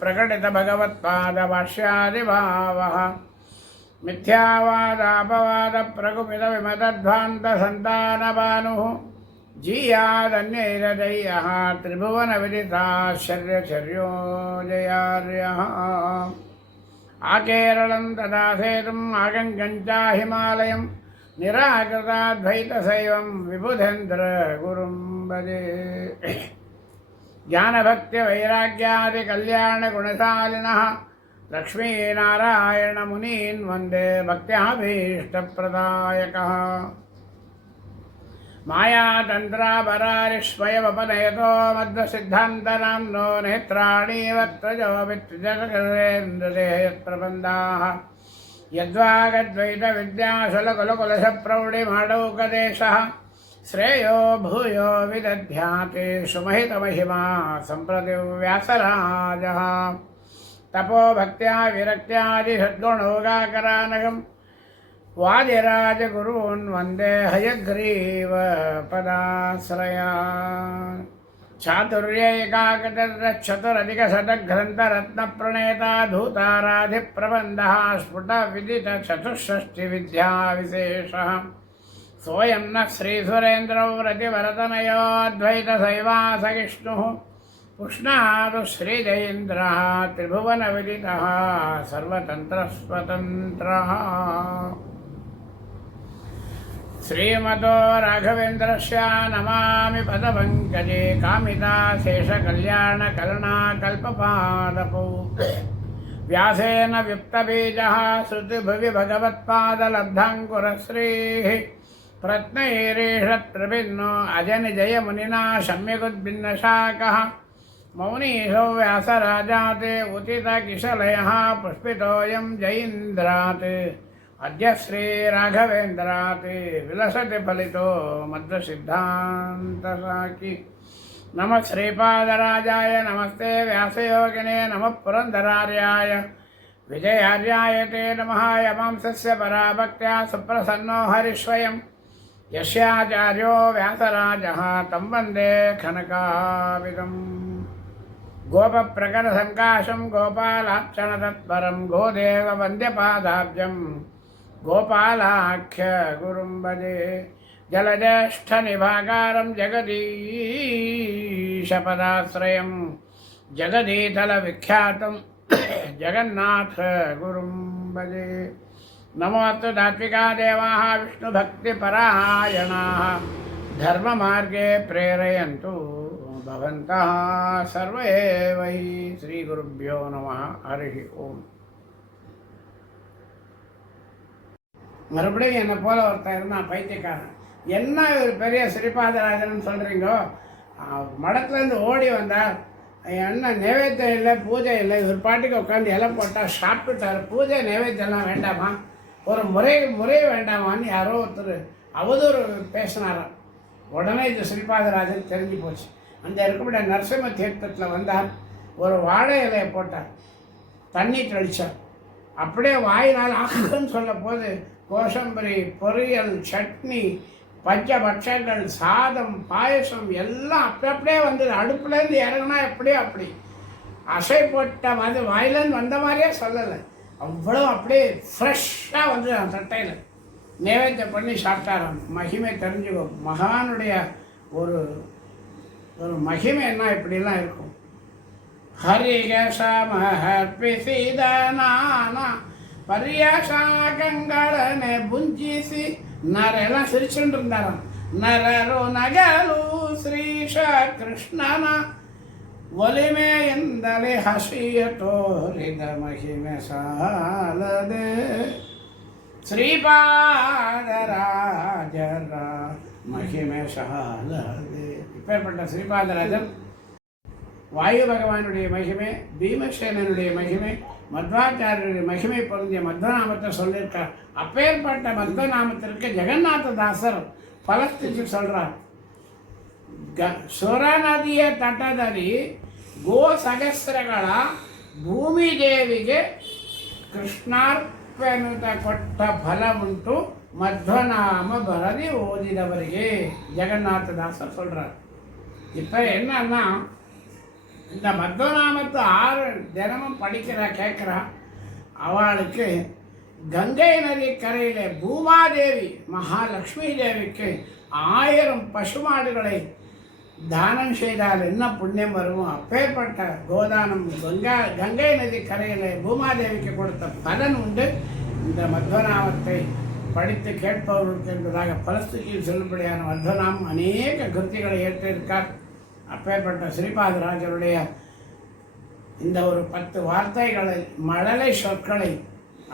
प्रकटित भगवत्पाद भाष्यादिभावः मिथ्यावादापवाद प्रकुपित विमतध्वान्त संतानभानुः जीयादन्यैरदय्यः त्रिभुवन विदिताश्चर्यचर्यो जयार्यः आकेरलं तदा सेतुम् आगङ्गञ्चा हिमालयं निराकृताद्वैतशैवं विबुधेन्द्र गुरुं भजे ज्ञानभक्तिवैराग्यादि कल्याणगुणशालिनः लक्ष्मीनारायणमुनीन् वन्दे भक्त्याभीष्टप्रदायकः मायातन्त्रापरारिष्वयवपनयतो मध्वसिद्धान्तनाम्नो नेत्राणि वक्त्रजो वित्तजनकरेन्द्रदेहयत्प्रबन्धाः यद्वागद्वैतविद्याशुलकुलकुलशप्रौढिमाडौकदेशः श्रेयो भूयो विदध्याते सुमहितमहिमा सम्प्रति व्यासराजः तपो भक्त्या विरक्त्यादि सद्गुणोगाकरानगं वादिराजगुरून् वन्दे हयग्रीव पदाश्रयान् चातुर्यैकाकचतुरधिकशतग्रन्थरत्नप्रणेता धूताराधिप्रबन्धः स्फुटविदितचतुष्षष्टिविद्याविशेषः सोऽयं न श्रीसुरेन्द्रो व्रतिवरतनयोऽद्वैतशैवासहिष्णुः पुष्णादु श्रीजयेन्द्रः त्रिभुवनविदितः सर्वतन्त्रस्वतन्त्रः श्रीमतो राघवेन्द्रस्य नमामि पदपङ्कजे कामिताशेषकल्याणकरुणाकल्पपादपौ व्यासेन व्युक्तबीजः श्रुतिभुवि भगवत्पादलब्धाङ्कुरश्रीः प्रत्नैरीषत्रिभिन्नो अजनिजयमुनिना सम्यगुद्भिन्नशाकः मौनीशो व्यासराजाते उचितकिशलयः पुष्पितोऽयं जयीन्द्रात् अद्य श्रीराघवेन्द्रात् विलसति फलितो मध्वसिद्धान्तसाकी नमः श्रीपादराजाय नमस्ते व्यासयोगिने नमः पुरन्दरार्याय विजयार्याय ते नमः यमांसस्य पराभक्त्या सुप्रसन्नो हरिस्वयं यस्याचार्यो व्यासराजः तं वन्दे खनकाविदम् गोपप्रकरसङ्काशं गोपालाक्षणतत्परं गोदेववन्द्यपादाब्जं गोपालाख्य गुरुं भजे जलज्येष्ठनिभाकारं जगदीशपदाश्रयं जगदीतलविख्यातं जगन्नाथ गुरुं भजे नमोऽस्तु तात्विका देवाः विष्णुभक्तिपरायणाः धर्ममार्गे प्रेरयन्तु भवन्तः सर्व एव हि श्रीगुरुभ्यो नमः हरिः ओम् மறுபடியும் என்னை போல ஒருத்தன் இருந்தான் பைத்தியக்காரன். என்ன ஒரு பெரிய ஸ்ரீபாதராஜன் சொல்கிறீங்கோ, மடத்துலேருந்து ஓடி வந்தார், என்ன நைவேத்தியம் இல்லை பூஜை இல்லை, இவர் பாட்டுக்கு உட்காந்து இலை போட்டால் சாப்பிட்டுட்டார், பூஜை நைவேத்தியம்லாம் வேண்டாமா, ஒரு முறை வேண்டாமான்னு யாரோ ஒருத்தர் அவதூறு பேசினாராம். உடனே இது ஸ்ரீபாதராஜன் தெரிஞ்சு போச்சு. அந்த இருக்கக்கூடிய நரசிம்ம தீர்த்தத்தில் வந்தார், ஒரு வாழை இலையை போட்டார், தண்ணி தெளித்தார், அப்படியே வாயினால் ஆக்குன்னு சொல்ல போது கோசம்பரி பொரியல் சட்னி பஞ்சபட்சங்கள் சாதம் பாயசம் எல்லாம் அப்படியே வந்தது. அடுப்புலேருந்து இறங்கினா எப்படியோ அப்படி அசை போட்ட மாதிரி வாயிலேருந்து வந்த மாதிரியே சொல்லலை, அவ்வளோ அப்படியே ஃப்ரெஷ்ஷாக வந்து அந்த தட்டையில் நைவேத்தியம் பண்ணி சாப்பிட்டாராம். மகிமை தெரிஞ்சுக்கோ, மகானுடைய ஒரு ஒரு மகிமை என்ன இப்படிலாம் இருக்கும். ஹரிகசமர்ப்பிசிதனானா பர்யசாகங்களனை புஞ்சிசி நரெல்லாம் சிரிச்சுட்டு இருந்தாராம். நரரு நகಲು ಶ್ರೀಶ ಕೃಷ್ಣನ ಒಲಿಮೆ ಎಂದಲೇ ಹಸಿಯ ತೋರಿದ ಮಹಿಮೆ ಸಾಲದೆ ஸ்ரீபாதராஜர மகிமை சாலதே. இப்பேற்பட்ட ஸ்ரீபாதராஜன் வாயு பகவானுடைய மகிமை, பீமசேனனுடைய மகிமை, மத்வாச்சாரியருடைய மகிமை பொருந்திய மத்வநாமத்தை சொல்லியிருக்கார். அப்பேற்பட்ட மத்வநாமத்திற்கு ஜெகநாததாசர் பலஸ்திச்சு சொல்கிறார். ಸುರ ನದಿಯ ತಟದಲ್ಲಿ ಗೋ ಸಹಸ್ರಗಳ ಭೂಮಿದೇವಿಗೆ ಕೃಷ್ಣಾರ್ಪಣದ ಕೊಟ್ಟ ಫಲ ಉಂಟು மத்வநாம பரதி ஓதினவರಿಗೆ ஜெகநாததாசர் சொல்கிறார். இப்போ என்னன்னா, இந்த மத்வநாமத்து தினமும் படிக்கிறா கேட்குறா. அவளுக்கு கங்கை நதி கரையில் பூமாதேவி மகாலட்சுமி தேவிக்கு 1000 பசுமாடுகளை தானம் செய்தால் என்ன புண்ணியம் வருமோ அப்பேற்பட்ட கோதானம் கங்கை நதி கரையில் பூமாதேவிக்கு கொடுத்த பலன் உண்டு. இந்த மத்வநாமத்தை படித்து கேட்பவர்களுக்கு என்பதாக பலஸ்துதியில் செல்லுபடியான மத்வநாமம் அநேக கிருத்திகளை ஏற்றிருக்கார். அப்பேற்பட்ட ஸ்ரீபாதராஜருடைய இந்த ஒரு 10 வார்த்தைகளை மழலை சொற்களை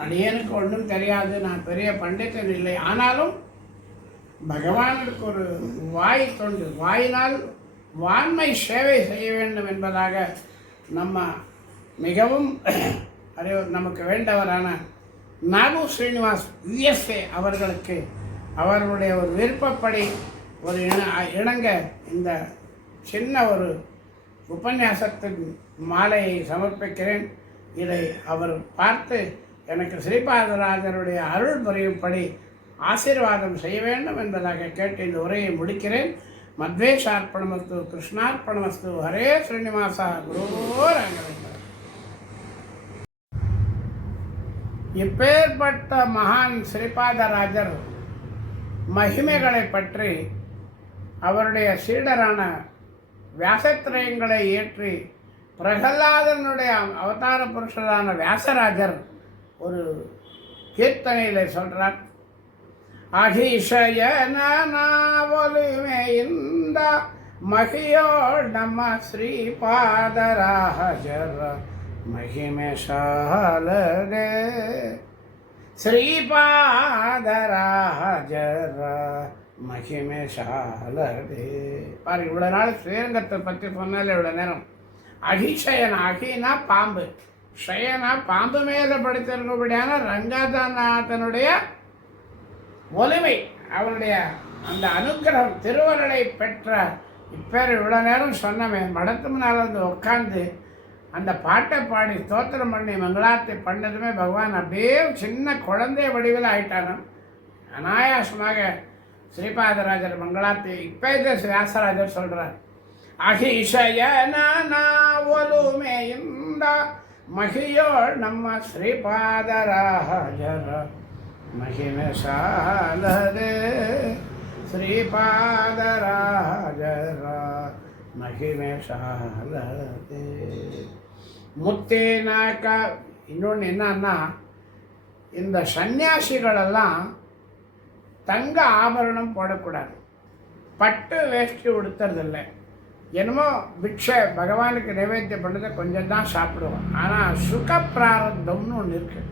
அடியனுக்கு ஒன்றும் தெரியாது, நான் பெரிய பண்டிதன் இல்லை, ஆனாலும் பகவானுக்கு ஒரு வாய் தொண்டு, வாயினால் வான்மை சேவை செய்ய வேண்டும் என்பதாக நம்ம மிகவும் நமக்கு வேண்டவரான நாகு ஸ்ரீனிவாஸ் USA அவர்களுக்கு அவர்களுடைய ஒரு விருப்பப்படி ஒரு இணங்க இந்த சின்ன ஒரு உபன்யாசத்தின் மாலையை சமர்ப்பிக்கிறேன். இதை அவர் பார்த்து எனக்கு ஸ்ரீபாதராஜருடைய அருள் புரியும்படி ஆசீர்வாதம் செய்ய வேண்டும் என்பதாக கேட்டு இந்த உரையை முடிக்கிறேன். மத்வேஷார்ப்பணமஸ்து, கிருஷ்ணார்ப்பணமஸ்து. ஹரே ஸ்ரீனிவாசா குருவோ ரங்கவேந்தர். இப்பேற்பட்ட மகான் ஸ்ரீபாதராஜர் மகிமைகளை பற்றி அவருடைய சீடரான வியாசத்திரயங்களை ஏற்றி பிரகலாதனுடைய அவதார புருஷரான வியாசராஜர் ஒரு கீர்த்தனையில் சொல்கிறார். அகிஷயனவலுமே மகியோள் நம்ம ஸ்ரீபாதராஜர் மகிமே சாலதே ஸ்ரீபாதராஜர் மகிமே சாலதே. பாரு, இவ்வளோ நாள் ஸ்ரீரங்கத்தை பற்றி சொன்னாலே இவ்வளோ நேரம். அகிஷயன, அகினா பாம்பு, ஷயனா பாம்பு மேலே படுத்திருக்கபடியான ரங்கநாதனுடைய ஒலிமை, அவனுடைய அந்த அனுக்கிரகம் திருவருளை பெற்ற இப்பேர் இவ்வளோ நேரம் சொன்னமே மடத்து முன்னால் வந்து உட்காந்து அந்த பாட்டை பாடி ஸ்தோத்திரம் பண்ணி மங்களாத்தை பண்ணதுமே பகவான் அப்படியே சின்ன குழந்தை வடிவில் ஆயிட்டானோ. அனாயாசமாக ஸ்ரீபாதராஜர் மங்களாத்தை இப்போ இதை வியாசராஜர் சொல்கிறார். அகிஷயனவலுமே மகியோள் நம்ம ஸ்ரீபாதராஜர் மகிமே சாலதே ஸ்ரீபாதராஜர மகிமே சாலதே. முத்தேனாக்க இன்னொன்று என்னன்னா, இந்த சன்னியாசிகளெல்லாம் தங்க ஆபரணம் போடக்கூடாது, பட்டு வேஷ்டி உடுத்துறதில்லை. என்னமோ பிக்ஷை பகவானுக்கு நைவேத்தியம் பண்ணதை கொஞ்சம் தான் சாப்பிடுவோம். ஆனால் சுக பிராரத்தம்னு ஒன்று இருக்குது.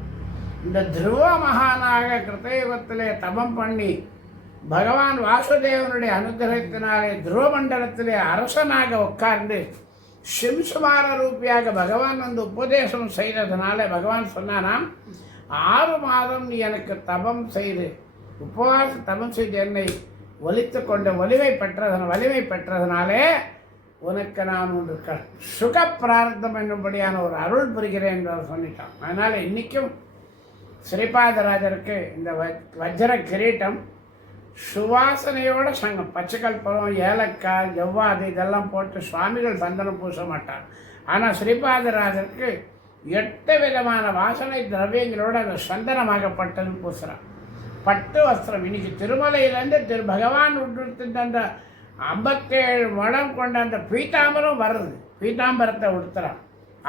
இந்த துருவ மகானாக கிருத்தயுகத்திலே தபம் பண்ணி பகவான் வாசுதேவனுடைய அனுகிரகத்தினாலே துருவமண்டலத்திலே அரசனாக உட்கார்ந்து சிம்சுமார ரூபியாக பகவான் வந்து உபதேசம் செய்ததுனால பகவான் சொன்னானாம், 6 மாதம் நீ எனக்கு தபம் செய்து உபவாச தபம் செய்து என்னை ஒலித்து கொண்ட வலிமை பெற்றதுனாலே உனக்கு நான் ஒன்று சுக பிரார்த்தம் என்னும்படியான ஒரு அருள் புரிகிறேன் என்று அவர் சொல்லிட்டான். அதனால் இன்றைக்கும் ஸ்ரீபாதராஜருக்கு இந்த வஜ்ர கிரீட்டம் சுவாசனையோட சங்கம், பச்சைக்கற்பூரம், ஏலக்காய், ஜவ்வாது இதெல்லாம் போட்டு சுவாமிகள் சந்தனம் பூச மாட்டார். ஆனால் ஸ்ரீபாதராஜருக்கு 8 விதமான வாசனை திரவியங்களோடு அந்த சந்தனமாகப்பட்டது பூசுகிறார். பட்டு வஸ்திரம், இன்னைக்கு திருமலையிலேருந்து பகவான் உடுத்திட்டு அந்த 57 மடம் கொண்ட அந்த பீதாம்பரம் வருது, பீதாம்பரத்தை உடுத்துறான்.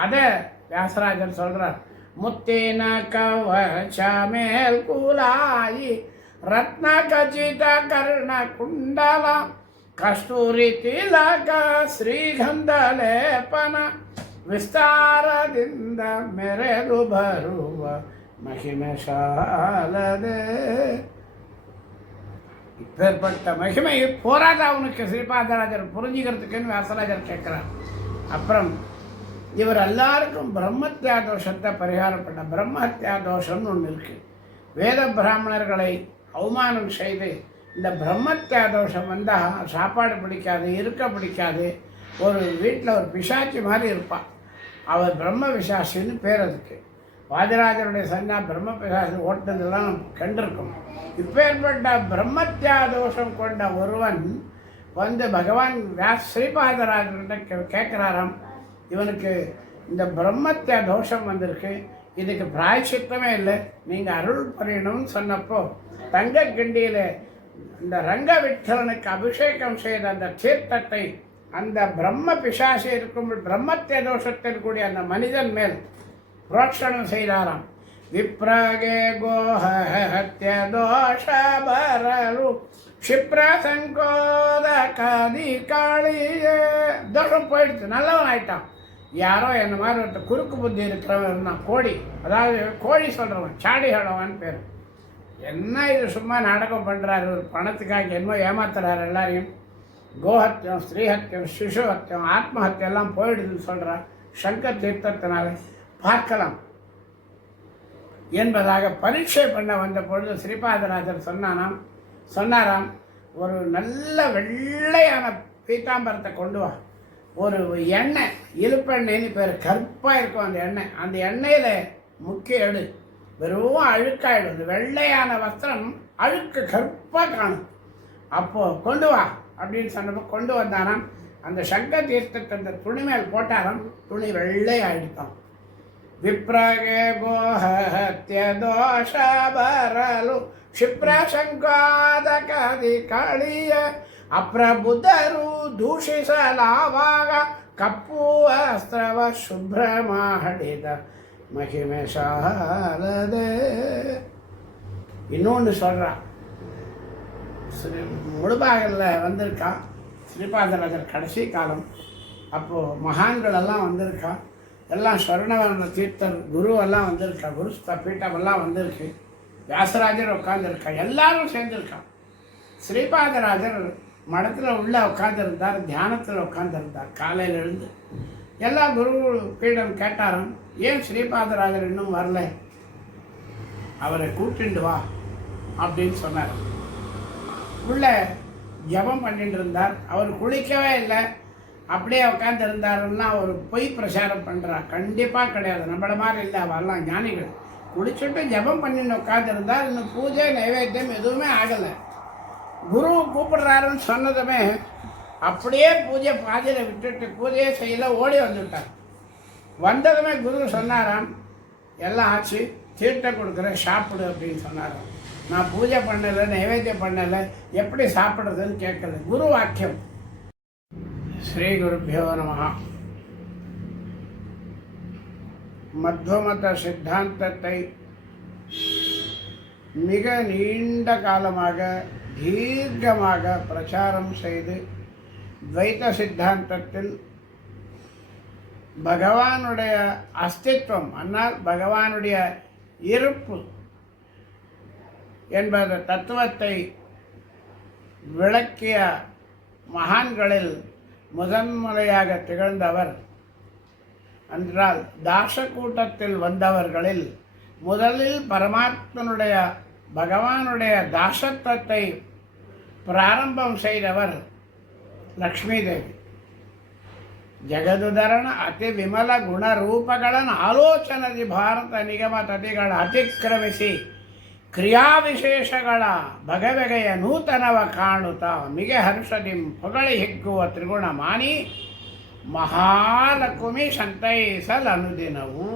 அதை வியாசராஜர் சொல்கிறார். முத்தேன கவச்சமேல் கூலாயி ரத்ன கச்சித கர்ண குண்டಲ ಕಸ್ತೂರಿ ತಿಲಕ ಶ್ರೀಗಂಧ ಲೇಪನ ವಿಸ್ತಾರದಿಂದ ಮೆರೆದು ಬರುವ மகிமை சாலதே. இப்பேற்பட்ட மகிமை போராத அவனுக்கு ஸ்ரீபாதராஜர் புரிஞ்சுக்கிறதுக்குன்னு வியாசராஜர் கேட்குறார். அப்புறம் இவர் எல்லாருக்கும் பிரம்மத்யா தோஷத்தை பரிகாரம் பண்ண பிரம்மஹத்யா தோஷம்னு ஒன்று இருக்குது. வேத பிராமணர்களை அவமானம் செய்து இந்த பிரம்மத்யா தோஷம் வந்தால் சாப்பாடு பிடிக்காது, இருக்க பிடிக்காது, ஒரு வீட்டில் ஒரு பிசாச்சி மாதிரி இருப்பாள். அவர் பிரம்ம பிசாசின்னு பேர் அதுக்கு. வாதிராஜருடைய சன்னா பிரம்ம பிசாசி ஓட்டுனதெல்லாம் நம்ம கண்டிருக்கோம். இப்பேற்பட்ட பிரம்மத்யா தோஷம் கொண்ட ஒருவன் வந்து பகவான் ஸ்ரீபாதராஜர்கிட்ட கேட்குறாராம், இவனுக்கு இந்த பிரம்மத்திய தோஷம் வந்திருக்கு, இதுக்கு பிராயச்சித்தமே இல்லை, நீங்கள் அருள் புரியணும்னு சொன்னப்போ தங்க கிண்டியில் இந்த ரங்க விட்டலனுக்கு அபிஷேகம் செய்த அந்த தீர்த்தத்தை அந்த பிரம்ம பிசாசி இருக்கும் பிரம்மத்திய தோஷத்தில் கூடிய அந்த மனிதன் மேல் புரோட்சணம் செய்தாராம். விப்ரகே கோஹத்ய தோஷ பரலு க்ஷிப்ர சங்கோத கதி காளிய தோஷம் போயிடுச்சு, நல்லவன் ஆயிட்டான். யாரோ என்ன மாதிரி ஒருத்தர் குறுக்கு புத்தி இருக்கிறவன் இருந்தான், கோழி, அதாவது கோழி சொல்கிறவன், சாடிகளவன் பேர். என்ன இது சும்மா நாடகம் பண்ணுறாரு, ஒரு பணத்துக்காக என்னமோ ஏமாத்துறாரு எல்லாரையும். கோஹத்தியம், ஸ்ரீஹத்தியம், சிசுஹத்தியம், ஆத்மஹத்தியம் எல்லாம் போயிடுதுன்னு சொல்கிறார். சங்கர் தீர்த்தத்தினால பார்க்கலாம் என்பதாக பரீட்சை பண்ண வந்த பொழுது ஸ்ரீபாதராஜர் சொன்னாராம், ஒரு நல்ல வெள்ளையான பீத்தாம்பரத்தை கொண்டு வா, ஒரு எண்ணெய், இழுப்பெண்ணெய்னு பேர், கருப்பாக இருக்கும் அந்த எண்ணெய், அந்த எண்ணெயில் முக்கிய எடு, வெறும் அழுக்காயிடும். இந்த வெள்ளையான வஸ்திரம் அழுக்கு கருப்பாக காணும். அப்போது கொண்டு வா அப்படின்னு சொன்னப்போ கொண்டு வந்தாராம். அந்த சங்க தீர்த்தத்தை அந்த துணி மேல் போட்டாராம், துணி வெள்ளை ஆயிடுத்தான். விப்ரகே கோஹத்ய தோஷ பரலு ಕ್ಷಿಪ್ರ ಶಂಕಾದಕದಿ ಕಾಳಿಯ ಅಪ್ರಬುದ್ಧರು ದೂಷಿಸಲಾವಾಗ ಕಪ್ಪು ಅಸ್ತ್ರವ ಶುಭ್ರ ಮಾಡಿದ மகிமை சாலதே. இன்னொன்று சொல்கிறான், முழுபாகலில் வந்திருக்கா ஸ்ரீபாதராஜர் கடைசி காலம். அப்போது மகான்கள் எல்லாம் வந்திருக்கா, எல்லாம் ஸ்வர்ணவர்ண தீர்த்தர் குருவெல்லாம் வந்திருக்கா, குரு பீட்டமெல்லாம் வந்திருக்கு, வியாசராஜர் உட்காந்துருக்கா, எல்லாரும் சேர்ந்துருக்கான். ஸ்ரீபாதராஜர் மடத்தில் உள்ளே உட்காந்துருந்தார், தியானத்தில் உட்காந்துருந்தார். காலையில் எழுந்து எல்லா குரு பீடம் கேட்டாரும், ஏன் ஸ்ரீபாதராஜர் இன்னும் வரல, அவரை கூட்டிண்டு வா அப்படின்னு சொன்னார். உள்ளே ஜபம் பண்ணிட்டு இருந்தார். அவர் குளிக்கவே இல்லை, அப்படியே உட்காந்துருந்தாருன்னா ஒரு பொய் பிரச்சாரம் பண்ணுறார். கண்டிப்பாக கிடையாது, நம்மள மாதிரி இல்லை, வரலாம் ஞானிகள். குளிச்சுட்டு ஜபம் பண்ணிட்டு உட்காந்துருந்தார். இன்னும் பூஜை நைவேத்தியம் எதுவுமே ஆகலை. குரு கூப்பிடுறாருன்னு சொன்னதுமே அப்படியே பூஜை பாதியில் விட்டுட்டு பூஜையே செய்யல, ஓடி வந்துவிட்டார். வந்ததுமே குரு சொன்னாராம், எல்லாம் ஆச்சு, தீர்த்தம் கொடுக்குறேன் சாப்பிடு அப்படின்னு சொன்னாராம். நான் பூஜை பண்ணலை, நைவேத்தியம் பண்ணலை, எப்படி சாப்பிட்றதுன்னு கேட்கல. குரு வாக்கியம். ஸ்ரீ குருபியோ நமஹ. மத்வமத சித்தாந்தத்தை மிக நீண்ட காலமாக தீர்க்கமாக பிரச்சாரம் செய்து துவைத சித்தாந்தத்தில் பகவானுடைய அஸ்தித்வம், ஆனால் பகவானுடைய இருப்பு என்பது தத்துவத்தை விளக்கிய மகான்களில் முதன்முறையாக திகழ்ந்தவர் என்றால் தாசக்கூட்டத்தில் வந்தவர்களில் முதலில் பரமாத்மனுடைய பகவானுடைய தாசத்துவத்தை பிராரம்பம் செய்தவர் ಲಕ್ಷ್ಮೀ ದೇವಿ. ಜಗದುದರಣ ಅತಿ ವಿಮಲ ಗುಣರೂಪಗಳನ್ನು ಆಲೋಚನದಿ ಭಾರತ ನಿಗಮ ತತಿಗಳ ಅತಿಕ್ರಮಿಸಿ ಕ್ರಿಯಾವಿಶೇಷಗಳ ಬಗೆಬಗೆಯ ನೂತನವ ಕಾಣುತ್ತಾ ಮಿಗೆ ಹರ್ಷದಿಂ ಹೊಗಳಿ ಹಿಗ್ಗುವ ತ್ರಿಗುಣ ಮಾನಿ மகாலட்சுமி சந்தைசல் அனுதினவு.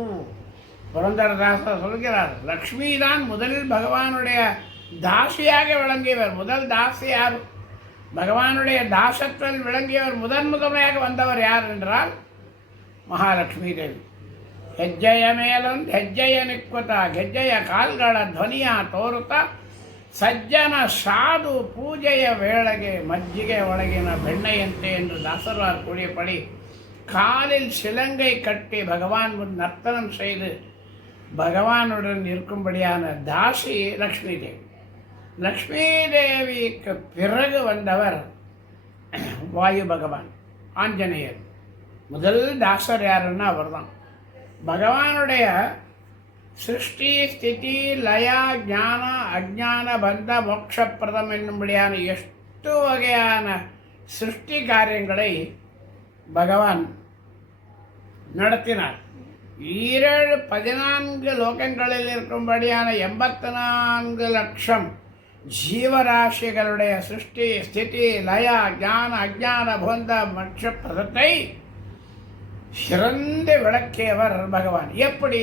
புரந்தரதாசர் சொல்கிறார், லக்ஷ்மி தான் முதலில் பகவானுடைய தாசியாக விளங்கியவர். முதல் தாசி யார்? பகவானுடைய தாசத்தில் விளங்கியவர் முதன்முதமையாக வந்தவர் யார் என்றால் மகாலட்சுமி தேவி. ಹೆಜ್ಜೆಯ ಮೇಲೊಂದು ಹೆಜ್ಜೆಯ ನಿಕ್ಕುತ್ತ ಗೆಜ್ಜೆಯ ಕಾಲ್ಗಳ ಧ್ವನಿಯ ತೋರುತ್ತಾ ಸಜ್ಜನ ಸಾಧು ಪೂಜೆಯ ವೇಳೆಗೆ ಮಜ್ಜಿಗೆ ಒಳಗಿನ ಬೆಣ್ಣೆಯಂತೆ ಎಂದು ದಾಸರಾர் கூறியபடி காலில் சிலங்கை கட்டி பகவான் முன் நர்த்தனம் செய்து பகவானுடன் இருக்கும்படியான தாசி லக்ஷ்மி தேவி. லக்ஷ்மி தேவிக்கு பிறகு வந்தவர் வாயு பகவான், ஆஞ்சநேயர். முதல் தாசர் யாருன்னா அவர் தான். பகவானுடைய சிருஷ்டி ஸ்திதி லயா ஞான அஜான பந்த மோட்சப்பிரதம் என்னும்படியான ಎಷ್ಟು வகையான சிருஷ்டி காரியங்களை பகவான் நடத்தினார். 14 லோகங்களில் இருக்கும்படியான 84 லட்சம் ஜீவராசிகளுடைய சிருஷ்டி ஸ்திதி லய ஞான அஜான பந்த மோட்சப்பிரதத்தை சிறந்து விளக்கியவர் பகவான். எப்படி?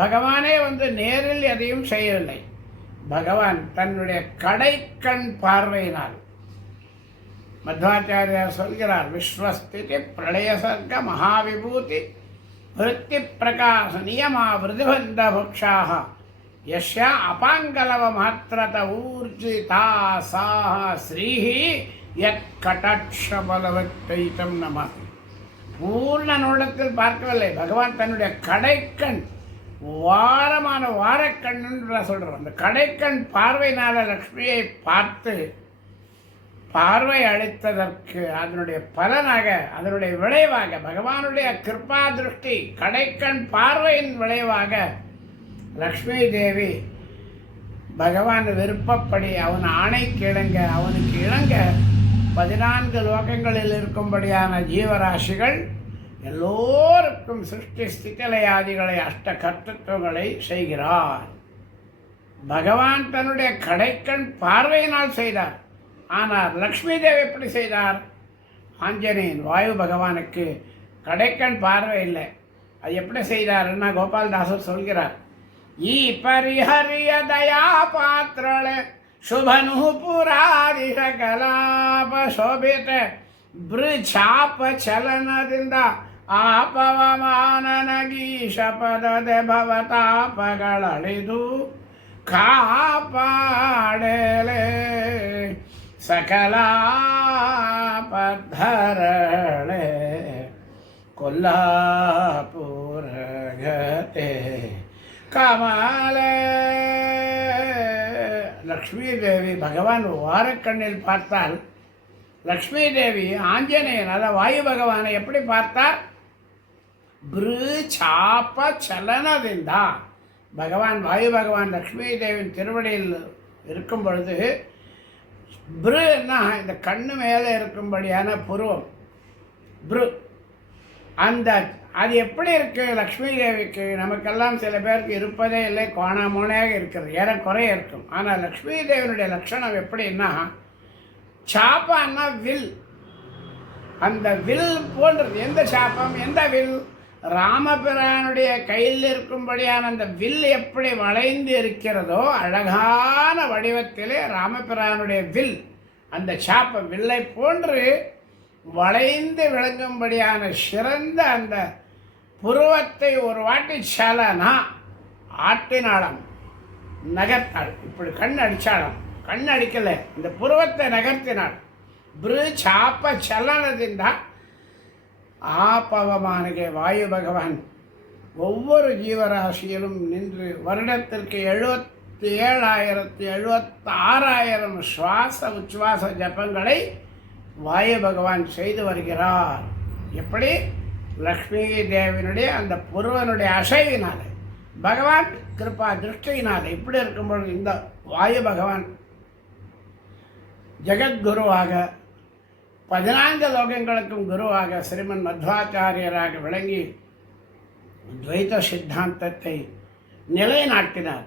பகவானே நேரில் எதையும் செய்யவில்லை. பகவான் தன்னுடைய கடைக்கண் பார்வையினால். மத்வாச்சாரியார் சொல்கிறார், விஸ்வஸ்திதி பிரளயசர்க மகாவிபூதி விருத்தி பிரகாச நியமா விருதுபந்த பக்ஷாக யஸ்யா அபாங்கலவ மாத்திரத ஊர்ஜிதா சாஹ ஸ்ரீஹி யத் கடாட்ச பலவத்தைதம் நம. பூர்ண நோடத்தில் பார்க்கவில்லை. பகவான் தன்னுடைய கடைக்கண், வாரமான வாரக்கண் சொல்றார். அந்த கடைக்கண் பார்வையினால லக்ஷ்மியை பார்த்து பார்வை அளித்ததற்கு அதனுடைய பலனாக, அதனுடைய விளைவாக, பகவானுடைய கிருபா திருஷ்டி கடைக்கண் பார்வையின் விளைவாக லக்ஷ்மி தேவி பகவான் விருப்பப்படி அவன் ஆணைக்கு இணங்க, அவனுக்கு இணங்க 14 லோகங்களில் இருக்கும்படியான ஜீவராசிகள் எல்லோருக்கும் சிருஷ்டி ஸ்திதிலயாதிகளை அஷ்ட கர்த்தத்துவங்களை செய்கிறார். பகவான் தன்னுடைய கடைக்கண் பார்வையினால் செய்தார். ஆனால் லக்ஷ்மி தேவி எப்படி செய்தார்? ஆஞ்சநேயன் வாயு பகவானுக்கு கடைக்கண் பார்வை இல்லை. அது எப்படி செய்தார்னா கோபால்தாசர் சொல்கிறார், ஈ பரிஹரிய தயா பாத்திரள ಶುಭನು ಪುರಾದಿಶ ಕಲಾಪ ಶೋಭಿತ ಬೃಛಾಪ ಚಲನದಿಂದ ಆಪವಮಾನನಗೀಶ ಪದದೆ ಭವತಾಪಗಳಳಿದು ಕಾಪಾಡಲೆ ಸಕಲಾಪಧರಳೆ ಕೊಲ್ಲಾಪುರ ಗತೆ கமலே. லக்ஷ்மி தேவி பகவான் வாரக்கண்ணில் பார்த்தால், லக்ஷ்மி தேவி ஆஞ்சநேயன் அதாவது வாயு பகவானை எப்படி பார்த்தார்? சாப்ப சலனದಿಂದ பகவான் வாயு பகவான் லக்ஷ்மி தேவியின் திருவடியில் இருக்கும் பொழுது, ப்ருன்னா இந்த கண்ணு மேலே இருக்கும்படியான புருவம், ப்ரு அந்த அது எப்படி இருக்குது லக்ஷ்மி தேவிக்கு? நமக்கெல்லாம் சில பேருக்கு இருப்பதே இல்லை, கோணாமோனையாக இருக்கிறது, ஏறக்குறைய இருக்கும். ஆனால் லக்ஷ்மி தேவியினுடைய லட்சணம் எப்படின்னா, சாப்பான்னா வில். அந்த வில் போன்றது. எந்த சாப்பம், எந்த வில்? ராமபிரானுடைய கையில் இருக்கும்படியான அந்த வில் எப்படி வளைந்து இருக்கிறதோ, அழகான வடிவத்திலே ராமபிரானுடைய வில், அந்த சாப்பம் வில்லை போன்று வளைந்து விளங்கும்படியான சிறந்த அந்த புருவத்தை ஒரு வாட்டி சலனா ஆட்டினாளாம், நகர்த்தாள். இப்படி கண் அடித்தாளாம், கண் அடிக்கலை, இந்த புருவத்தை நகர்த்தினாள். சாப்ப சலனದಿಂದ ஆபவமானகே வாயு பகவான் ஒவ்வொரு ஜீவராசியிலும் நின்று வருடத்திற்கு 77,000 சுவாச உச்சுவாச ஜபங்களை வாயு பகவான் செய்து வருகிறார். எப்படி? லக்ஷ்மி தேவியினுடைய அந்த புருவனுடைய அசைவினால், பகவான் கிருபா திருஷ்டியினால். இப்படி இருக்கும்பொழுது இந்த வாயு பகவான் ஜெகத்குருவாக 14 லோகங்களுக்கும் குருவாக ஸ்ரீமன் மத்வாச்சாரியராக விளங்கி துவைத சித்தாந்தத்தை நிலைநாட்டினார்.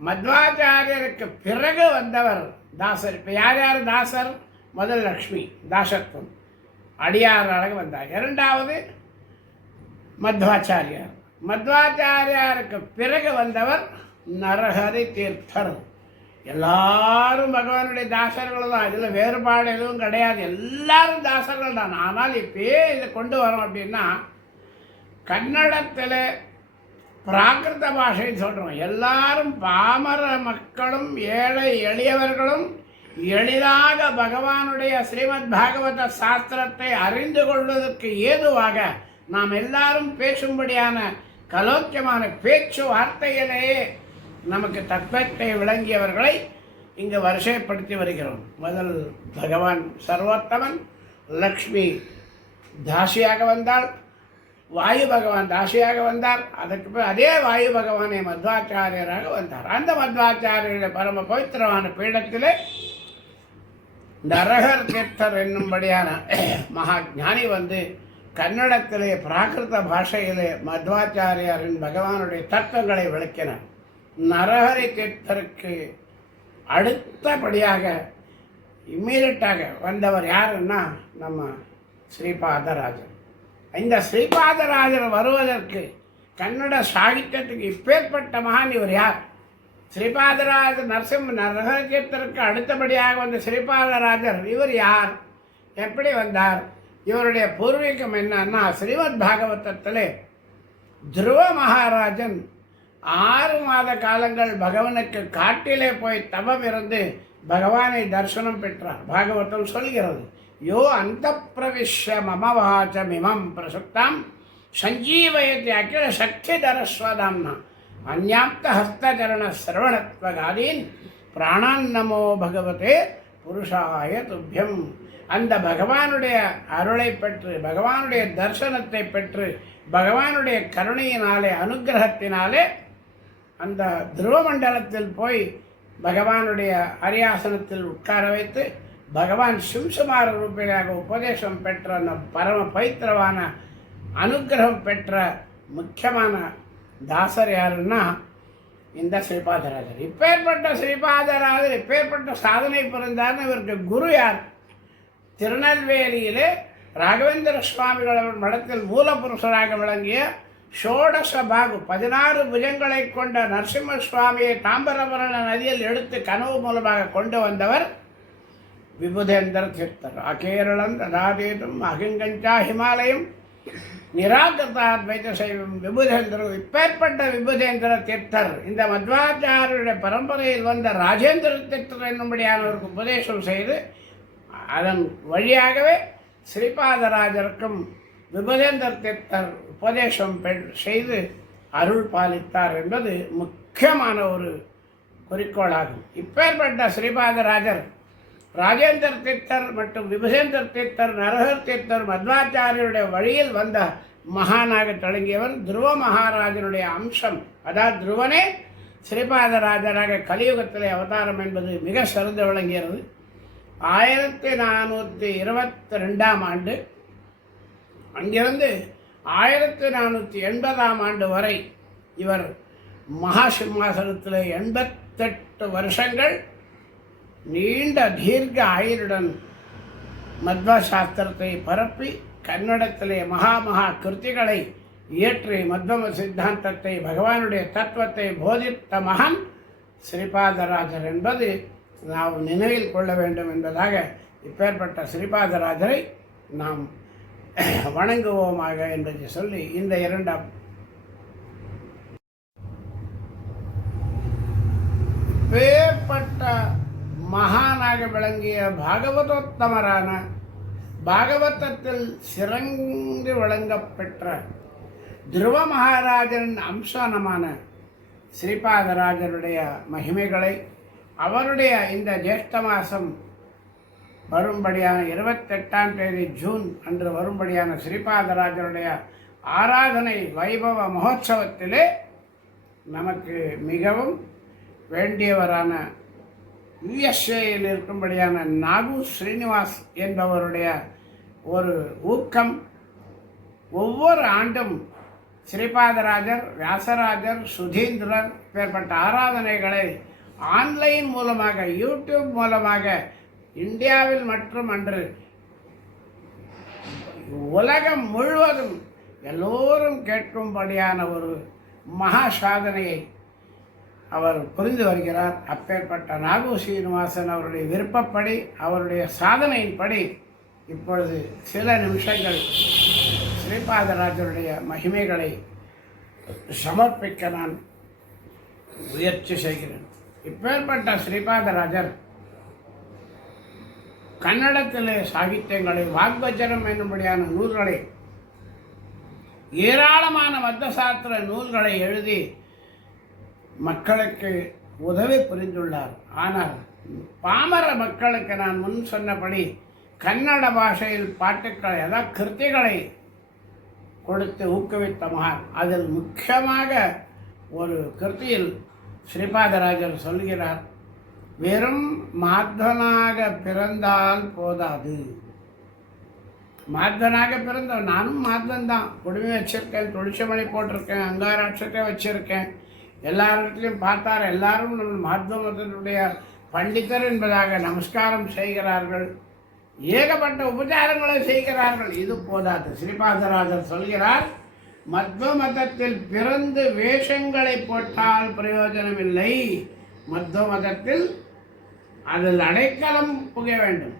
மத்வாச்சாரியருக்கு பிறகு வந்தவர் தாசர். இப்போ யார் யார் தாசர்? முதல் லக்ஷ்மி தாசத்துவம் அடியாராக வந்தார். இரண்டாவது மத்வாச்சாரியார். மத்வாச்சாரியாருக்கு பிறகு வந்தவர் நரஹரி தீர்த்தர். எல்லாரும் பகவானுடைய தாசர்கள் தான், இதில் வேறுபாடு எதுவும் கிடையாது, எல்லாரும் தாசர்கள் தான். ஆனால் இப்பயே இதை கொண்டு வரோம் அப்படின்னா, கன்னடத்தில் பிராகிருத பாஷைன்னு சொல்கிறோம். எல்லாரும் பாமர மக்களும் ஏழை எளியவர்களும் எளிதாக பகவானுடைய ஸ்ரீமத் பாகவத சாஸ்திரத்தை அறிந்து கொள்வதற்கு ஏதுவாக நாம் எல்லாரும் பேசும்படியான கலோக்கியமான பேச்சு வார்த்தையிலேயே நமக்கு தத்துவத்தை விளங்கியவர்களை இங்கு வரிசைப்படுத்தி வருகிறோம். முதல் பகவான் சர்வோத்தமன், லக்ஷ்மி தாசியாக வந்தாள், வாயு பகவான் தாசியாக வந்தார். அதற்கு பிறகு அதே வாயு பகவானை மத்வாச்சாரியராக வந்தார். அந்த மத்வாச்சாரியருடைய பரம பவித்திரமான பீடத்திலே நரஹர் தீர்த்தர் என்னும்படியான மகா ஞானி வந்து கன்னடத்திலே பிராகிருத பாஷையிலே மத்வாச்சாரியாரின் பகவானுடைய தத்துவங்களை விளக்கினார். நரஹரி தீர்த்தருக்கு அடுத்தபடியாக இம்மீடியட்டாக வந்தவர் யாருன்னா நம்ம ஸ்ரீபாதராஜர். இந்த ஸ்ரீபாதராஜர் வருவதற்கு கன்னட சாகித்யத்துக்கு இப்பேற்பட்ட மகான் இவர் யார்? ஸ்ரீபாதராஜர் நரசிம்மத்திற்கு அடுத்தபடியாக வந்த ஸ்ரீபாதராஜர் இவர் யார்? எப்படி வந்தார்? இவருடைய பூர்வீகம் என்னன்னா, ஸ்ரீமத் பாகவதத்திலே துருவ மகாராஜன் 6 மாத காலங்கள் பகவானுக்கு காட்டிலே போய் தவம் இருந்து பகவானை தரிசனம் பெற்றார். பாகவதம் சொல்கிறது, யோ அந்த பிரவிஷ்ய மம வாச்சமிமம் பிரசுப்தாம் சஞ்சீவயதி அகில சக்தி தரஸ்வதாம்னா அந்யாப்த ஹஸ்தச்சரண சிரவணத்வகாதீன் பிராணான் நமோ பகவதே புருஷாய துப்பியம். அந்த பகவானுடைய அருளை பெற்று, பகவானுடைய தரிசனத்தை பெற்று, பகவானுடைய கருணையினாலே, அனுகிரகத்தினாலே அந்த துருவமண்டலத்தில் போய் பகவானுடைய அரியாசனத்தில் உட்கார வைத்து பகவான் சிம்சுமார ரூபியாக உபதேசம் பெற்ற அந்த பரம பவித்திரமான அனுகிரகம் பெற்ற முக்கியமான தாசர் யாருன்னா இந்த ஸ்ரீபாதராஜர். இப்பேற்பட்ட ஸ்ரீபாதராஜர் இப்பேற்பட்ட சாதனை புரிந்தார்னு இவருக்கு குரு யார்? திருநெல்வேலியிலே ராகவேந்திர சுவாமிகள் மடத்தில் மூலபுருஷராக விளங்கிய ஷோடச பாகு 16 புஜங்களை கொண்ட நரசிம்ம சுவாமியை தாம்பரபரண நதியில் எடுத்து கனவு மூலமாக கொண்டு வந்தவர் விபுதேந்திர தீர்த்தர். அகேரளம் ததாதீதம் அகிங்கஞ்சா ஹிமாலயம் நிராகதாத்வைத சைவம் விபுதேந்திர. இப்பேற்பட்ட விபுதேந்திர தீர்த்தர் இந்த மத்வாச்சாரியருடைய பரம்பரையில் வந்த ராஜேந்திர தீர்த்தர் என்னும்படியானவருக்கு உபதேசம் செய்து அதன் வழியாகவே ஸ்ரீபாதராஜருக்கும் விபுதேந்திர தீர்த்தர் உபதேசம் செய்து அருள் பாலித்தார் என்பது முக்கியமான ஒரு குறிக்கோளாகும். இப்பேற்பட்ட ஸ்ரீபாதராஜர் ராஜேந்திர தீர்த்தர் மற்றும் விபுதேந்திர தீர்த்தர், நரஹர் தீர்த்தர், மத்வாச்சாரியருடைய வழியில் வந்த மகானாக தொடங்கியவர். துருவ மகாராஜனுடைய அம்சம், அதாவது துருவனே ஸ்ரீபாதராஜராக கலியுகத்திலே அவதாரம் என்பது மிக சிறந்து விளங்கியது. 1422ஆம் ஆண்டு அங்கிருந்து 1480ஆம் ஆண்டு வரை இவர் மகா சிம்மாசனத்தில் 88 வருஷங்கள் நீண்ட தீர்க்க ஆயுளுடன் மத்வ சாஸ்திரத்தை பரப்பி கன்னடத்திலே மகா கிருத்திகளை இயற்றி மத்வ சித்தாந்தத்தை, பகவானுடைய தத்துவத்தை போதித்த மகன் ஸ்ரீபாதராஜர் என்பது நாம் நினைவில் கொள்ள வேண்டும் என்பதாக இப்பேற்பட்ட ஸ்ரீபாதராஜரை நாம் வணங்குவோமாக என்று சொல்லி இந்த 2ஆம் பேர்பட்ட மகானாக விளங்கிய பாகவதோத்தமரான, பாகவதத்தில் சிறந்து விளங்கப்பெற்ற துருவ மகாராஜனின் அம்சமான ஸ்ரீபாதராஜருடைய மகிமைகளை, அவருடைய இந்த ஜேஷ்ட மாதம் வரும்படியான 28ஆம் தேதி ஜூன் அன்று வரும்படியான ஸ்ரீபாதராஜருடைய ஆராதனை வைபவ மகோத்சவத்திலே நமக்கு மிகவும் வேண்டியவரான யுஎஸ்ஏயில் இருக்கும்படியான நாகு ஸ்ரீனிவாஸ் என்பவருடைய ஒரு ஊக்கம். ஒவ்வொரு ஆண்டும் ஸ்ரீபாதராஜர், வியாசராஜர், சுதீந்திரர் பேர்பட்ட ஆராதனைகளை ஆன்லைன் மூலமாக, யூடியூப் மூலமாக இந்தியாவில் மற்றும் அன்று உலகம் முழுவதும் எல்லோரும் கேட்கும்படியான ஒரு மகா சாதனையை அவர் புரிந்து வருகிறார். அப்பேற்பட்ட நாகு ஸ்ரீனிவாசன் அவருடைய விருப்பப்படி, அவருடைய சாதனையின்படி இப்பொழுது சில நிமிஷங்கள் ஸ்ரீபாதராஜருடைய மகிமைகளை சமர்ப்பிக்க நான் முயற்சி செய்கிறேன். இப்பேற்பட்ட ஸ்ரீபாதராஜர் கன்னடத்திலே சாகித்யங்களை, வாக்வஜனம் என்னும்படியான நூல்களை, ஏராளமான மத்வசாஸ்திர நூல்களை எழுதி மக்களுக்கு உதவி புரிந்துள்ளார். ஆனால் பாமர மக்களுக்கு நான் முன் சொன்னபடி கன்னட பாஷையில் பாட்டுக்களை, அதாவது கிருத்திகளை கொடுத்து ஊக்குவித்த மகான். அதில் முக்கியமாக ஒரு கிருத்தியில் ஸ்ரீபாதராஜர் சொல்கிறார், வெறும் மாத்வனாக பிறந்தால் போதாது. மாத்வனாக பிறந்த நானும் மாத்வன் தான். குடுமி வச்சுருக்கேன், துளிச்சமணி போட்டிருக்கேன், அங்காராட்சத்தை வச்சுருக்கேன். எல்லாரிடத்துலையும் பார்த்தார், எல்லாரும் நம்ம மாத்வ மதத்தினுடைய பண்டிதர் என்பதாக நமஸ்காரம் செய்கிறார்கள். ஏகப்பட்ட உபச்சாரங்களை செய்கிறார்கள். இது போதாது. ஸ்ரீபாதராஜர் சொல்கிறார், மத்வ மதத்தில் பிறந்து வேஷங்களை போட்டால் பிரயோஜனம் இல்லை. மத்வ மதத்தில் அதில் அடைக்கலம் புக வேண்டும்.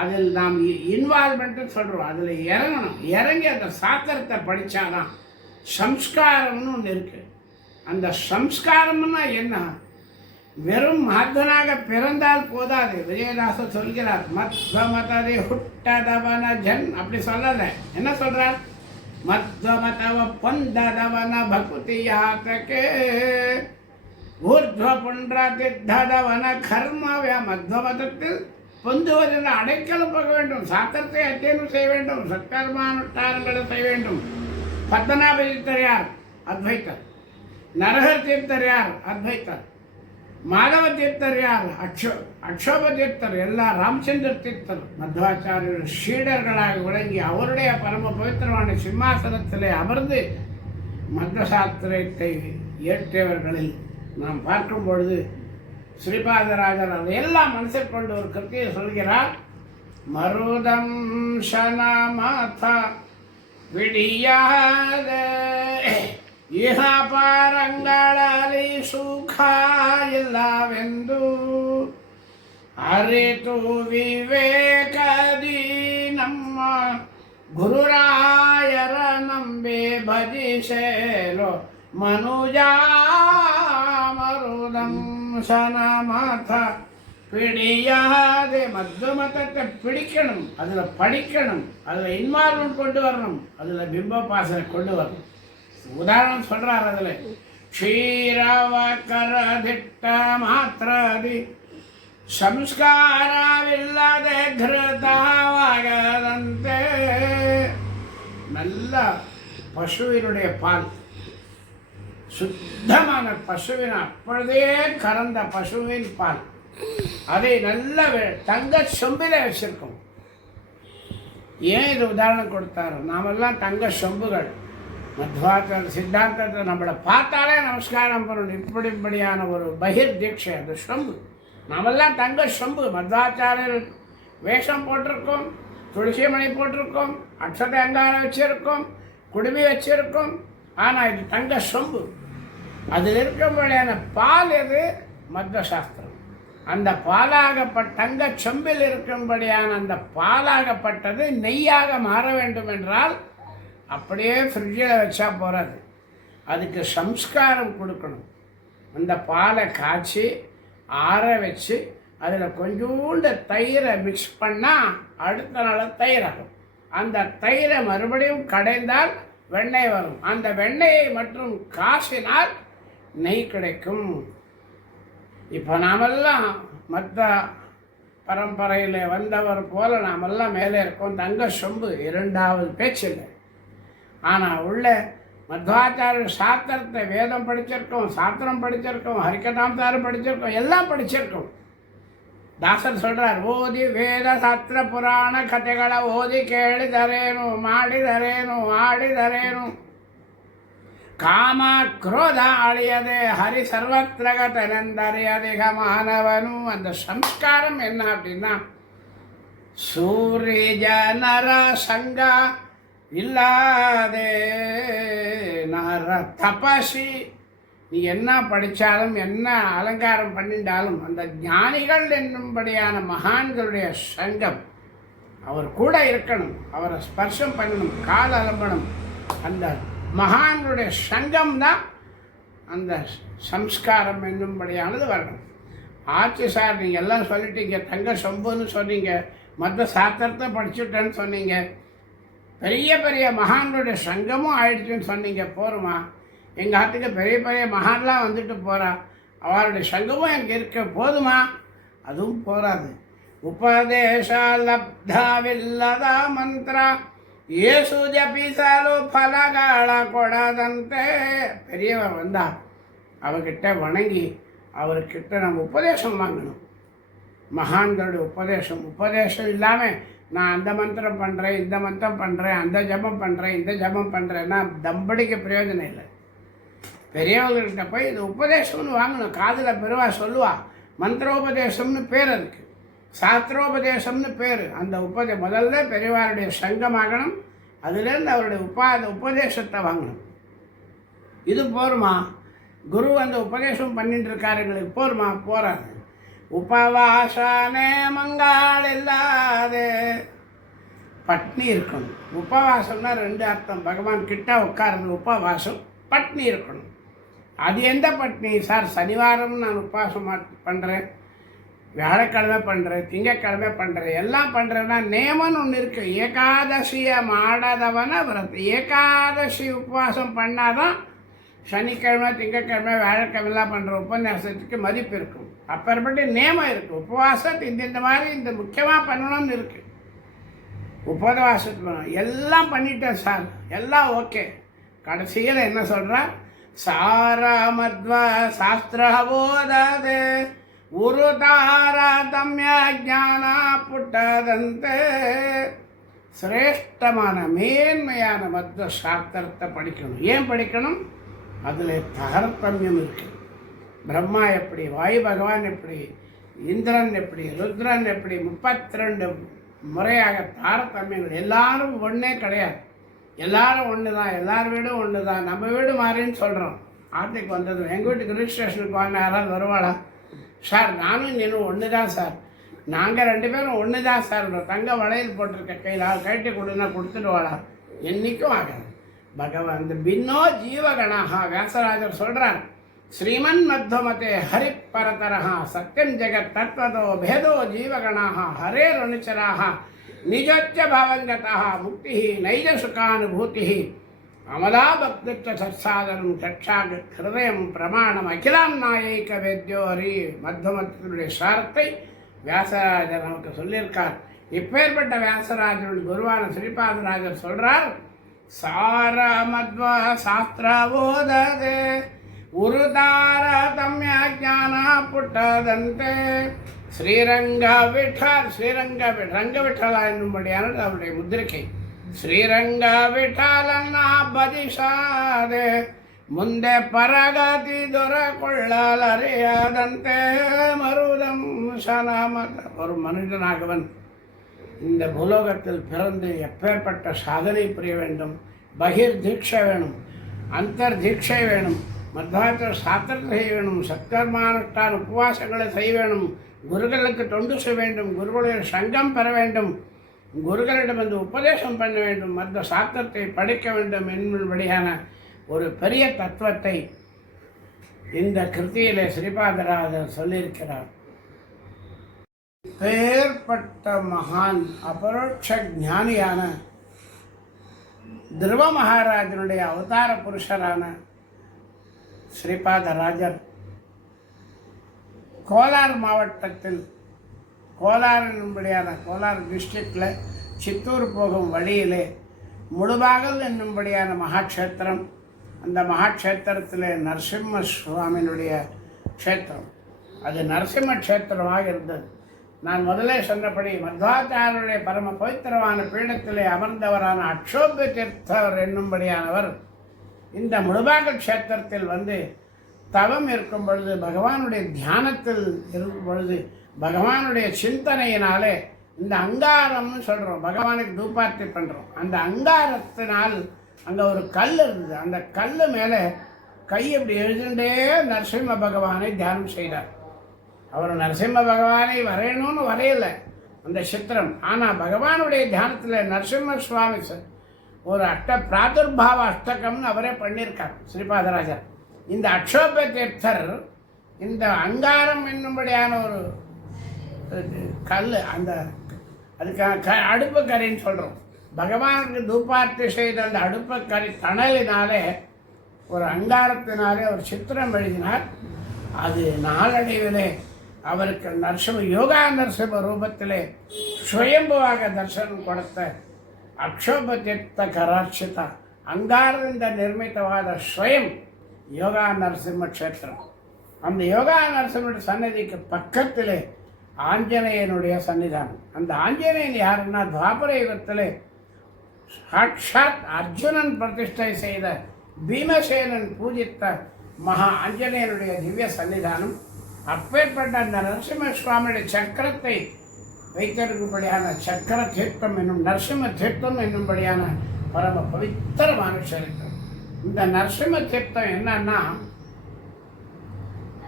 அதில் நாம் இன்வால்மெண்ட்டு சொல்கிறோம். அதில் இறங்கணும். இறங்கி அந்த சாத்திரத்தை படித்தாதான் சம்ஸ்காரம்னு ஒன்று இருக்குது. அந்த சம்ஸ்காரம்னா என்ன? வெறும் மகனாக பிறந்தால் போதாது. விஜயதாசர் சொல்கிறார், மத்வ மததை ಹುಟ್ಟದವನ ஜன் அப்படி சொல்லலை. என்ன சொல்கிறார்? மத்வ மதவ பொந்ததவன பகுதியாத்தக்கே ஊர்ಧ್ವ புன்றதித்ததவன கர்மவ்ய. மத்வ மதத்தில் பொந்துவதில் அடைக்கலம் போக வேண்டும். சாத்திரத்தை அத்தியனம் செய்ய வேண்டும். சத்கர்மானுஷ்டானங்களை செய்ய வேண்டும். பத்மநாப தீர்த்தர் யார்? அத்வைத்தர். நரஹர் தீர்த்தர் யார்? அத்வைத்தர். மாதவ தீர்த்தர் யார்? அக்ஷோப தீர்த்தர். எல்லா ராமச்சந்திர தீர்த்தர் மத்வாச்சாரியர் ஷீடர்களாக விளங்கி அவருடைய பரம பவித்திரமான சிம்மாசனத்திலே அமர்ந்து மத்வ சாஸ்திரத்தை இயற்றியவர்களில் நாம் பார்க்கும் பொழுது ஸ்ரீபாதராஜர் அதையெல்லாம் மனசில் கொண்டு ஒரு கருத்தையை சொல்கிறார். மருதம் சனமாதா விடியாத ಇಹಪರಂಗಳಲ್ಲಿ ಸುಖ ಇಲ್ಲವೆಂದು ಅರಿತು ವಿವೇಕದಿ ನಮ್ಮ ಗುರುರಾಯರ ನಂಬಿ ಭಜಿಸೇಲೋ ಮನುಜ மருதம் சனமாத பிடியாதே. மத்வ மதத்தை பிடிக்கணும், அதில் படிக்கணும், அதில் இன்வால்மெண்ட் கொண்டு வரணும், அதில் பிம்ப பாசனை கொண்டு வரணும். உதாரணம் சொல்றார். அதில் ಕ್ಷೀರವಕರದಿಟ್ಟ ಮಾತ್ರದಿ ಸಂಸ್ಕಾರವಿಲ್ಲದೆ ಘೃತವಾಗದಂತೆ. நல்ல பசுவினுடைய பால், சுத்தமான பசுவின் அப்பொழுதே கறந்த பசுவின் பால், அதை நல்ல தங்க சொம்பில வச்சிருக்கோம். ஏன் இது உதாரணம் கொடுத்தாரு? நாமெல்லாம் தங்க சொம்புகள். மத்வாச்சார சித்தாந்தத்தை நம்மளை பார்த்தாலே நமஸ்காரம் பண்ணணும். இப்படிப்படியான ஒரு பகிர் தீட்சை, அது சொம்பு. நாமெல்லாம் தங்க சொம்பு. மத்வாச்சாரியர் வேஷம் போட்டிருக்கோம், துளசி மணி போட்டிருக்கோம், அக்ஷத அங்காரம் வச்சிருக்கோம், குடுமி வச்சிருக்கோம். ஆனால் இது தங்க சொம்பு. அதில் இருக்கும்படியான பால் எது? மத்வ சாஸ்திரம். அந்த பாலாகப்பட்ட தங்க சொம்பில் இருக்கும்படியான அந்த பாலாகப்பட்டது நெய்யாக மாற வேண்டும் என்றால் அப்படியே ஃப்ரிட்ஜில் வச்சா போகாது. அதுக்கு சம்ஸ்காரம் கொடுக்கணும். அந்த பாலை காய்ச்சி ஆற வச்சு அதில் கொஞ்சோண்டு தயிரை மிக்ஸ் பண்ணால் அடுத்த நாள் தயிராகும். அந்த தயிரை மறுபடியும் கடைந்தால் வெண்ணெய் வரும். அந்த வெண்ணெயை மற்றும் காசினால் நெய் கிடைக்கும். இப்போ நாமெல்லாம் மற்ற பரம்பரையில் வந்தவர் போல நாமெல்லாம் மேலே இருக்கோம். தங்க சொம்பு, இரண்டாவது பேச்சில்லை. ஆனால் உள்ள மத்வாச்சாரியர் சாஸ்திரத்தை வேதம் படிச்சிருக்கோம், சாஸ்திரம் படிச்சிருக்கோம், ஹரிகதாம்சாரம் படிச்சிருக்கோம், எல்லாம் படிச்சிருக்கோம். ದಾಸರು சொல்கிறார், ಓದಿ ವೇದ ಶಾಸ್ತ್ರ ಪುರಾಣ ಕಥೆಗಳ ಓದಿ ಕೇಳಿದರೇನು ಮಾಡಿದರೇನು ಆಡಿದರೇನು ಕಾಮ ಕ್ರೋಧ ಅಳಿಯದೆ ஹரி சர்வத்திரகதனந்தறியதிக மாணவனு. அந்த சம்ஸ்காரம் என்ன அப்படின்னா, சூரிய ஜனர சங்க இல்லாதே நர தபசி. நீ என்ன படித்தாலும் என்ன அலங்காரம் பண்ணிட்டாலும் அந்த ஞானிகள் என்னும்படியான மகான்களுடைய சங்கம் அவர் கூட இருக்கணும். அவரை ஸ்பர்ஷம் பண்ணணும், கால் அலம்பணும். அந்த மகான்களுடைய சங்கம் தான் அந்த சம்ஸ்காரம் என்னும்படியானது வரணும். ஆச்சு சார், நீங்கள் எல்லாம் சொல்லிட்டீங்க, தங்க சொம்புன்னு சொன்னீங்க, மற்ற சாஸ்திரத்தை படிச்சுட்டேன்னு சொன்னீங்க, பெரிய பெரிய மகான்களுடைய சங்கமும் ஆயிடுச்சுன்னு சொன்னீங்க, போருமா? எங்கள் ஆத்துக்கு பெரிய பெரிய மகான்லாம் வந்துட்டு போகிறா, அவருடைய சங்கமும் எனக்கு இருக்க போதுமா? அதுவும் போராது. உபதேச லப்தாவில்லದ ಮಂತ್ರ ஏசு ஜபிசாலோ ஃபலகால கொடாதந்தே. பெரியவர் வந்தா அவர்கிட்ட வணங்கி அவர்கிட்ட நம்ம உபதேசம் வாங்கணும். மகான்களுடைய உபதேசம் இல்லாமல் நான் அந்த மந்திரம் பண்ணுறேன், இந்த மந்திரம் பண்ணுறேன், அந்த ஜபம் பண்ணுறேன், இந்த ஜபம் பண்ணுறேன்னா தம்படிக்கு பிரயோஜனம் இல்லை. பெரியவங்கள்கிட்ட போய் இது உபதேசம்னு வாங்கணும். காதில் பெருவா சொல்லுவா, மந்திரோபதேசம்னு பேர் அதுக்கு. சாஸ்திரோபதேசம்னு பேர். அந்த முதல்ல பெரியவாருடைய சங்கமாகணும், அதுலேருந்து அவருடைய உபதேசத்தை வாங்கணும். இது போருமா? குரு அந்த உபதேசம் பண்ணிட்டு இருக்காருங்களுக்கு போருமா? போறாரு. உபவாசனே மங்காள் இல்லாத பட்னி இருக்கணும். உபவாசம்னா 2 அர்த்தம். பகவான் கிட்ட உட்கார்றது உபவாசம், பட்னி இருக்கணும். அது எந்த பட்னி சார்? சனிவாரம் நான் உபவாசம் பண்ணுறேன், வியாழக்கிழமை பண்ணுறேன், திங்கக்கிழமை பண்ணுறேன், எல்லாம் பண்ணுறேன்னா நேமன்னு ஒன்று இருக்குது. ஏகாதசியை மாடாதவன விரத. ஏகாதசி உபவாசம் பண்ணாதான் சனிக்கிழமை, திங்கக்கிழமை, வியாழக்கிழமைலாம் பண்ணுற உபன்யாசத்துக்கு மதிப்பு இருக்கும். அப்புறப்பட்டு நேமம் இருக்குது. உபவாசத்தை இந்த மாதிரி இந்த முக்கியமாக பண்ணணும்னு இருக்குது. உபவாசத்து பண்ணணும். எல்லாம் பண்ணிட்டேன் சார், எல்லாம் ஓகே. கடைசியில் என்ன சொல்கிறார்? சாரமத்வ சாஸ்திரபோதே உரு தாரதம்ய ஞான புட்டதந்தே. சிரேஷ்டமான மேன்மையான மத்வ சாஸ்திரத்தை படிக்கணும். ஏன் படிக்கணும்? அதில் தாரதமியம் இருக்குது. பிரம்மா எப்படி, வாயு பகவான் எப்படி, இந்திரன் எப்படி, ருத்ரன் எப்படி, 32 முறையாக தாரதமியங்கள். எல்லாரும் ஒன்றே கிடையாது. எல்லாரும் ஒன்று தான், எல்லார் வீடும் ஒன்று தான். நம்ம வீடு மாறின்னு சொல்கிறோம். ஆர்த்திக்கு வந்தது எங்கள் வீட்டுக்கு ரிஜிஸ்ட்ரேஷனுக்கு வாங்க யாராவது வருவாளா? சார் நானும் நீனும் ஒன்று தான் சார், நாங்கள் 2 பேரும் ஒன்று தான் சார். தங்க வளையல் போட்டிருக்க கையில் கழட்டி கொடுன்னா கொடுத்துடுவாளா? என்றைக்கும் ஆகாது. பகவான் இந்த பின்னோ ஜீவகணாக வியாசராஜர் சொல்கிறார். ஸ்ரீமன் மத்வமதே ஹரிப்பரதரஹ சத்யம் ஜெகத் தத்வதோ பேதோ ஜீவகணாக ஹரேரனுச்சராக நிஜச்ச பவங்கதா முக்தி நைஜ சுகானுபூதி அமலா பக்தித்வ சத்சாதனம் சட்சாக ஹிருதயம் பிரமாணம் அகிலாம் நாயைக்க வேத்யோ ஹரி. மத்வமத்தினுடைய சாரத்தை வியாசராஜர் நமக்கு சொல்லியிருக்கார். இப்பேற்பட்ட வியாசராஜருடைய குருவான ஸ்ரீபாதராஜர் சொல்கிறார். சார மத்வ சாஸ்திரபோதே உரு தாரதம்ய ஞான புட்டதந்தே. ஸ்ரீரங்க விட்டல், ரங்க விட்டலா என்னும்படியானது அவருடைய முத்திரிகை. ஸ்ரீரங்க விட்டலன்னா பதிஷாதே ಮುಂದೆ ಪರಗತಿ ದೊರಕೊಳ್ಳಲರಿಯದಂತೆ மருதம் சனாமத. ஒரு மனிதனாகவன் இந்த பூலோகத்தில் பிறந்து எப்பேற்பட்ட சாதனை புரிய வேண்டும். பகிர் தீட்சை வேணும், அந்தர் தீட்சை வேணும், மத்வாச்சார சாத்திரம் செய்ய வேணும், சத்கர்மானுஷ்டான உபவாசங்களை செய்ய வேணும், குருக்களுக்கு தொண்டு செய்ய வேண்டும், குருகளுடைய சங்கம் பெற வேண்டும், குருக்களிடம் வந்து உபதேசம் பண்ண வேண்டும், மற்ற சாத்திரத்தை படிக்க வேண்டும் என்படியான ஒரு பெரிய தத்துவத்தை இந்த கிருத்தியிலே ஸ்ரீபாதராஜர் சொல்லியிருக்கிறார். பேர்பட்ட மகான் அபரோட்ச ஞானியான துருவ மகாராஜனுடைய அவதார புருஷரான ஸ்ரீபாதராஜர் கோலார் மாவட்டத்தில், கோலார் என்னும்படியான கோலார் டிஸ்ட்ரிக்டில் சித்தூர் போகும் வழியிலே முழுபாகல் என்னும்படியான மகாக்ஷேத்திரம், அந்த மகாக்ஷேத்திரத்தில் நரசிம்ம சுவாமியினுடைய க்ஷேத்திரம், அது நரசிம்ம க்ஷேத்திரமாக இருந்தது. நான் முதலே சொன்னபடி மத்வாச்சாரியருடைய பரம பவித்திரமான பீடத்திலே அமர்ந்தவரான அக்ஷோபிய தீர்த்தர் என்னும்படியானவர் இந்த முழுபாகல் க்ஷேத்திரத்தில் வந்து தவம் இருக்கும் பொழுது, பகவானுடைய தியானத்தில் இருக்கும் பொழுது, பகவானுடைய சிந்தனையினாலே இந்த அங்காரம்னு சொல்கிறோம், பகவானுக்கு தூபார்த்தி பண்ணுறோம், அந்த அங்காரத்தினால் அங்கே ஒரு கல் இருந்தது. அந்த கல் மேலே கை அப்படி எழுதுண்டே நரசிம்ம பகவானை தியானம் செய்தார். அவர் நரசிம்ம பகவானை வரையணும்னு வரையலை அந்த சித்திரம். ஆனால் பகவானுடைய தியானத்தில் நரசிம்ம சுவாமி ஒரு பிராதுர்பாவ அஷ்டகம்னு அவரே பண்ணியிருக்கார் ஸ்ரீபாதராஜர். இந்த அக்ஷோபிய தீர்த்தர் இந்த அங்காரம் என்னும்படியான ஒரு கல், அந்த அதுக்கான அடுப்பு கரின்னு சொல்கிறோம், பகவானுக்கு தூபார்த்தி செய்த அந்த அடுப்பு கரி தணலினாலே ஒரு அங்காரத்தினாலே ஒரு சித்திரம் எழுதினார். அது நாளடைவிலே அவருக்கு நரசிம்ம யோகா நரசிம்ம ரூபத்திலே சுயம்புவாக தரிசனம் கொடுத்த அக்ஷோபதீர்த்த கராட்சிதா ಅಂಗಾರದಿಂದ ನಿರ್ಮಿತವಾದ ಸ್ವಯಂ ಯೋಗಾ ನರಸಿಂಹ ಕ್ಷೇತ್ರ. அந்த யோகா நரசிம்மனுடைய சன்னதிக்கு பக்கத்திலே ஆஞ்சநேயனுடைய சன்னிதானம். அந்த ஆஞ்சநேயன் யாருன்னா துவாபர யுகத்திலே சாட்சாத் அர்ஜுனன் பிரதிஷ்டை செய்த பீமசேனன் பூஜித்த மகா ஆஞ்சநேயனுடைய திவ்ய சன்னிதானம். அப்பேற்பட்ட அந்த நரசிம்ம சுவாமியுடைய சக்கரத்தை வைத்திருக்கும்படியான சக்கர தீர்த்தம் என்னும் நரசிம்ம தீர்த்தம் என்னும்படியான பரம பவித்திரமான சரித்திரம். இந்த நரசிம்ம தீர்த்தம் என்னன்னா,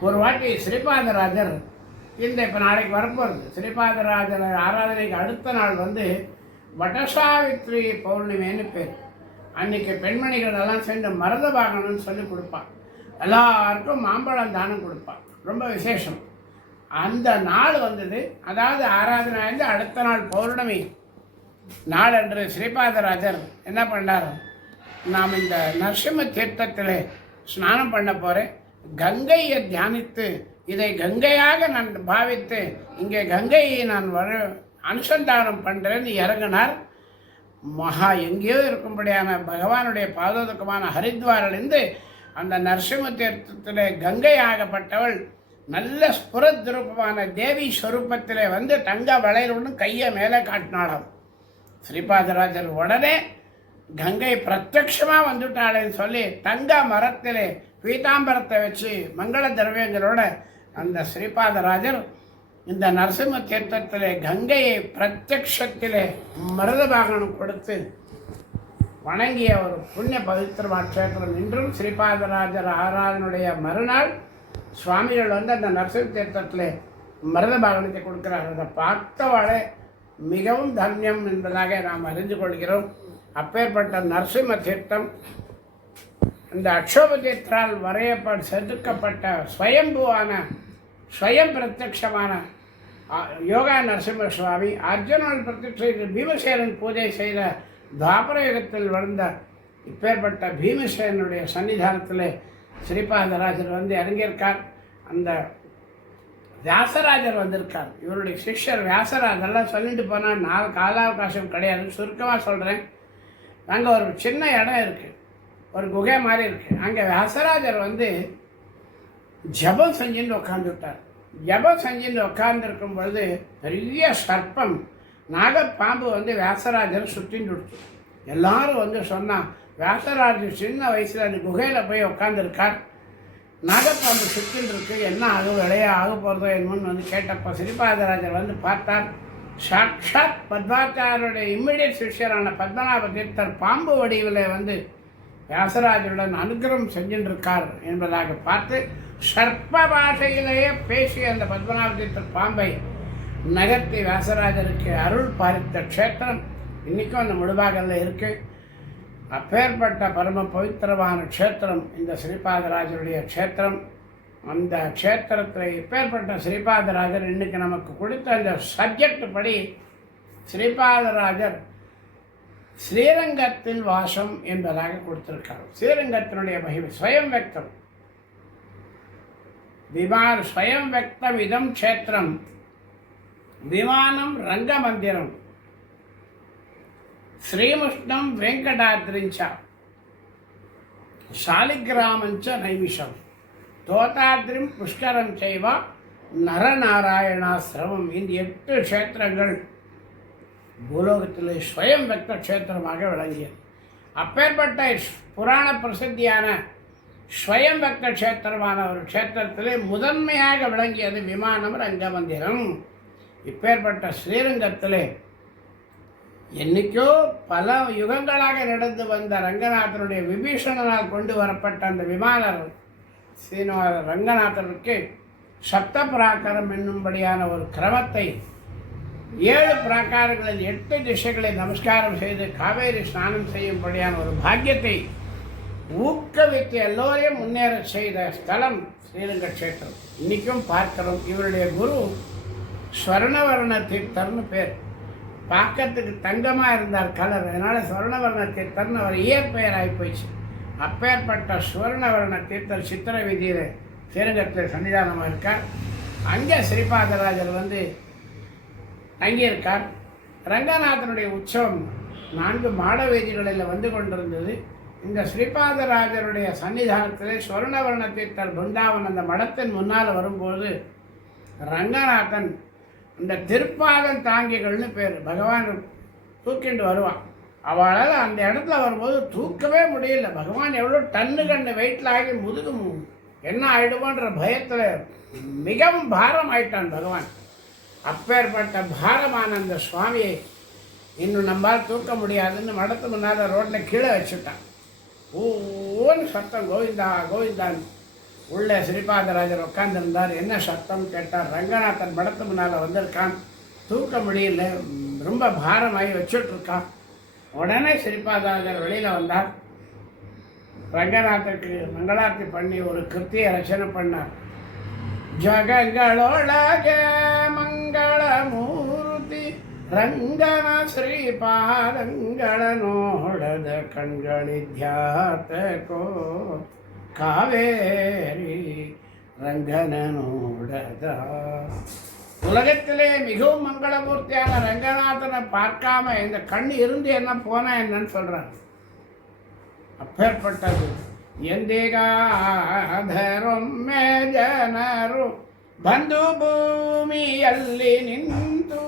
ஒரு வாட்டி ஸ்ரீபாதராஜர் இப்போ நாளைக்கு வரப்போகிறது ஸ்ரீபாதராஜர் ஆராதனைக்கு அடுத்த நாள் வடசாவித்ரி பௌர்ணமின்னு பேர். அன்றைக்கி பெண்மணிகள் எல்லாம் சேர்ந்து மருத வாங்கணும்னு சொல்லி கொடுப்பான். எல்லாருக்கும் மாம்பழம் தானம் கொடுப்பான். ரொம்ப விசேஷம். அந்த நாள் அதாவது ஆராதனை அடுத்த நாள் பௌர்ணமி நாளன்று ஸ்ரீபாதராஜர் என்ன பண்ணார், நாம் இந்த நரசிம்ம தீர்த்தத்தில் ஸ்நானம் பண்ண போகிறேன், கங்கையை தியானித்து இதை கங்கையாக நான் பாவித்து இங்கே கங்கையை நான் அனுசந்தானம் பண்ணுறேன்னு இறங்கினார். எங்கேயோ இருக்கும்படியான பகவானுடைய பாதோதகமான ஹரித்வாரிலிருந்து அந்த நரசிம்ம தீர்த்தத்தில் கங்கையாகப்பட்டவள் நல்ல ஸ்புரத்ரூபமான தேவி ஸ்வரூபத்தில் தங்க வளையலுன்னு கையை மேலே காட்டினாளாம். ஸ்ரீபாதராஜர் உடனே கங்கை பிரத்யட்சமாக வந்துட்டாளேன்னு சொல்லி தங்க மரத்தில் பீதாம்பரத்தை வச்சு மங்கள திரவியங்களோட அந்த ஸ்ரீபாதராஜர் இந்த நரசிம்ம தீர்த்தத்தில் கங்கையை பிரத்யக்ஷத்தில் மருதபாகனம் கொடுத்து வணங்கிய ஒரு புண்ணிய பவித்திரமான க்ஷேத்திரம். இன்றும் ஸ்ரீபாதராஜர் ஆராதனுடைய மறுநாள் சுவாமிகள் அந்த நரசிம்ம தீர்த்தத்தில் மருதபாகனத்தை கொடுக்கிறார். அதை பார்த்தவாளே மிகவும் தன்யம் என்பதாக நாம் அறிந்து கொள்கிறோம். அப்பேற்பட்ட நரசிம்ம தீர்த்தம் இந்த அக்ஷோபதீர்த்தால் செதுக்கப்பட்ட ஸ்வயம்புவான ஸ்வயம் பிரத்யக்ஷமான யோகா நரசிம்ம சுவாமி அர்ஜுனன் பிரத்யக்ஷ பீமசேனன் பூஜை செய்த துவாபர யுகத்தில் வளர்ந்த இப்பேற்பட்ட பீமசேனுடைய சன்னிதானத்தில் ஸ்ரீபாதராஜர் இறங்கியிருக்கார். அந்த வியாசராஜர் வந்திருக்கார். இவருடைய சிஷ்யர் வியாசராஜர்லாம் சொல்லிட்டு போனால் 4 காலாவகாசம் கிடையாது. சுருக்கமாக சொல்கிறேன். அங்கே ஒரு சின்ன இடம் இருக்குது, ஒரு குகை மாதிரி இருக்குது. அங்கே வியாசராஜர் ஜபம் செஞ்சுட்டு உட்காந்துவிட்டார். ஜபம் செஞ்சுட்டு உட்காந்துருக்கும் பொழுது பெரிய சர்ப்பம் நாகப்பாம்பு வியாசராஜரை சுற்றின்னு கொடுத்து எல்லாரும் சொன்னான், வியாசராஜர் சின்ன வயசில் அந்த குகையில் போய் உட்காந்துருக்கார், நாகப்பாம்பு சுற்றின்னு இருக்கு, என்ன ஆகும் விளையா ஆக போகிறதோ என்னன்னு கேட்டப்போ ஸ்ரீபாதராஜர் பார்த்தார். சாட்சாத் பத்மாச்சாரியுடைய இம்மிடியட் சிஷ்யரான பத்மநாப தீர்த்தர் பாம்பு வடிவில் வியாசராஜருடன் அனுகிரகம் செஞ்சுருக்கார் என்பதாக பார்த்து சர்ப்ப பாஷையிலேயே பேசிய அந்த பத்மநாப தீர்த்தர் பாம்பை நகர்த்தி வியாசராஜருக்கு அருள் பாலித்த க்ஷேத்திரம் இன்றைக்கும் அந்த முழுபாகலில் இருக்குது. அப்பேற்பட்ட பரம பவித்திரமான க்ஷேத்திரம் இந்த ஸ்ரீபாதராஜருடைய க்ஷேத்திரம். அந்த க்ஷேத்திரத்தில் இப்பேற்பட்ட ஸ்ரீபாதராஜர் இன்றைக்கி நமக்கு கொடுத்த அந்த சப்ஜெக்ட் படி ஸ்ரீபாதராஜர் ஸ்ரீரங்கத்தில் வாசம் என்பதாக கொடுத்திருக்கார். ஸ்ரீரங்கத்தினுடைய மகிமை ஸ்வயம் வெக்தம் ஸ்வயம் வெக்தம் இதம் க்ஷேத்திரம் விமானம் ரங்கமந்திரம் ஸ்ரீமுஷ்ணம் வெங்கடாத்ரிஞ்ச சாலிகிராமஞ்ச நைமிஷம் தோதாத்ரிம் புஷ்கரம் செய்வா நரநாராயணாசிரமம். இந்த 8 க்ஷேத்திரங்கள் பூலோகத்தில் ஸ்வயம் வெக்த க்ஷேத்திரமாக விளங்கியது. அப்பேற்பட்ட புராண பிரசித்தியான ஸ்வயம் வெக்த க்ஷேத்திரமான ஒரு க்ஷேத்திரத்திலே முதன்மையாக விளங்கியது விமானம் ரங்கமந்திரம். இப்பேற்பட்ட ஸ்ரீரங்கத்திலே என்னைக்கோ பல யுகங்களாக நடந்து வந்த ரங்கநாதனுடைய விபீஷணனால் கொண்டு வரப்பட்ட அந்த விமானர் ஸ்ரீனிவாச ரங்கநாதனுக்கு சப்த பிராகாரம் என்னும்படியான ஒரு கிரமத்தை 7 பிராகாரங்களில் 8 திசைகளை நமஸ்காரம் செய்து காவேரி ஸ்நானம் செய்யும்படியான ஒரு பாக்கியத்தை ஊக்குவித்து எல்லோரையும் முன்னேற செய்த ஸ்தலம் ஸ்ரீரங்க க்ஷேத்திரம். இன்றைக்கும் பார்க்கிறோம். இவருடைய குரு ஸ்வர்ணவர்ண தீர்த்தர்னு பேர். பார்க்கறதுக்கு தங்கமாக இருந்தார் கலர், அதனால் ஸ்வர்ணவர்ண தீர்த்தர்னு அவர் இயற்பெயர் ஆகிப்போச்சு. அப்பேற்பட்ட ஸ்வர்ணவர்ண தீர்த்தர் சித்திர வீதியில் ஸ்ரீரங்கத்தில் சன்னிதானமாக இருக்கார். அங்கே ஸ்ரீபாதராஜர் தங்கியிருக்கார். ரங்கநாதனுடைய உற்சவம் 4 மாட வீதிகளில் கொண்டிருந்தது. இந்த ஸ்ரீபாதராஜருடைய சன்னிதானத்தில் ஸ்வர்ணவர்ண தீர்த்தர் பிருந்தாவன் அந்த மடத்தின் முன்னால் வரும்போது ரங்கநாதன் இந்த திருப்பாதம் தாங்கிகள்னு பேர் பகவான் தூக்கிட்டு வருவான். அவளால் அந்த இடத்துல வரும்போது தூக்கவே முடியல. பகவான் எவ்வளோ டன்னு வெயிட்டில் ஆகி முதுகு என்ன ஆகிடுமோன்ற பயத்தில் மிகவும் பாரம் ஆயிட்டான் பகவான். அப்பேற்பட்ட பாரமான அந்த சுவாமியை இன்னும் நம்மால் தூக்க முடியாதுன்னு மடத்து முன்னால் ரோட்டில் கீழே வச்சுட்டான். ஓன்னு சத்தம், கோவிந்தா கோவிந்தான். உள்ளே ஸ்ரீபாதராஜர் உட்காந்துருந்தார். என்ன சத்தம் கேட்டார். ரங்கநாதன் மடத்து முன்னால் வந்திருக்கான், தூக்க முடியல, ரொம்ப பாரமாகி வச்சுட்ருக்கான். உடனே ஸ்ரீபாதராஜர் வெளியில் வந்தார். ரங்கநாதனுக்கு மங்களார்த்தி பண்ணி ஒரு கிருத்தியை ரச்சனை பண்ணார். ஜகங்களொಳಗೆ ಮಂಗಳಮೂರ್ತಿ ರಂಗನ ಶ್ರೀಪಾದಂಗಳ ನೋಡದ ಕಣ್ಗಳಿದ್ಯಾತಕೋ காவேரி ரங்கன நோடத. உலகத்திலே மிகவும் மங்களமூர்த்தியான ரங்கநாதனை பார்க்காம இந்த கண் இருந்து என்ன போனா என்னன்னு சொல்றார். அப்பேற்பட்டது ಎಂದಿಗಾದರೊಮ್ಮೆ ಜನರು ಬಂದು ಭೂಮಿಯಲ್ಲಿ ನಿಂತು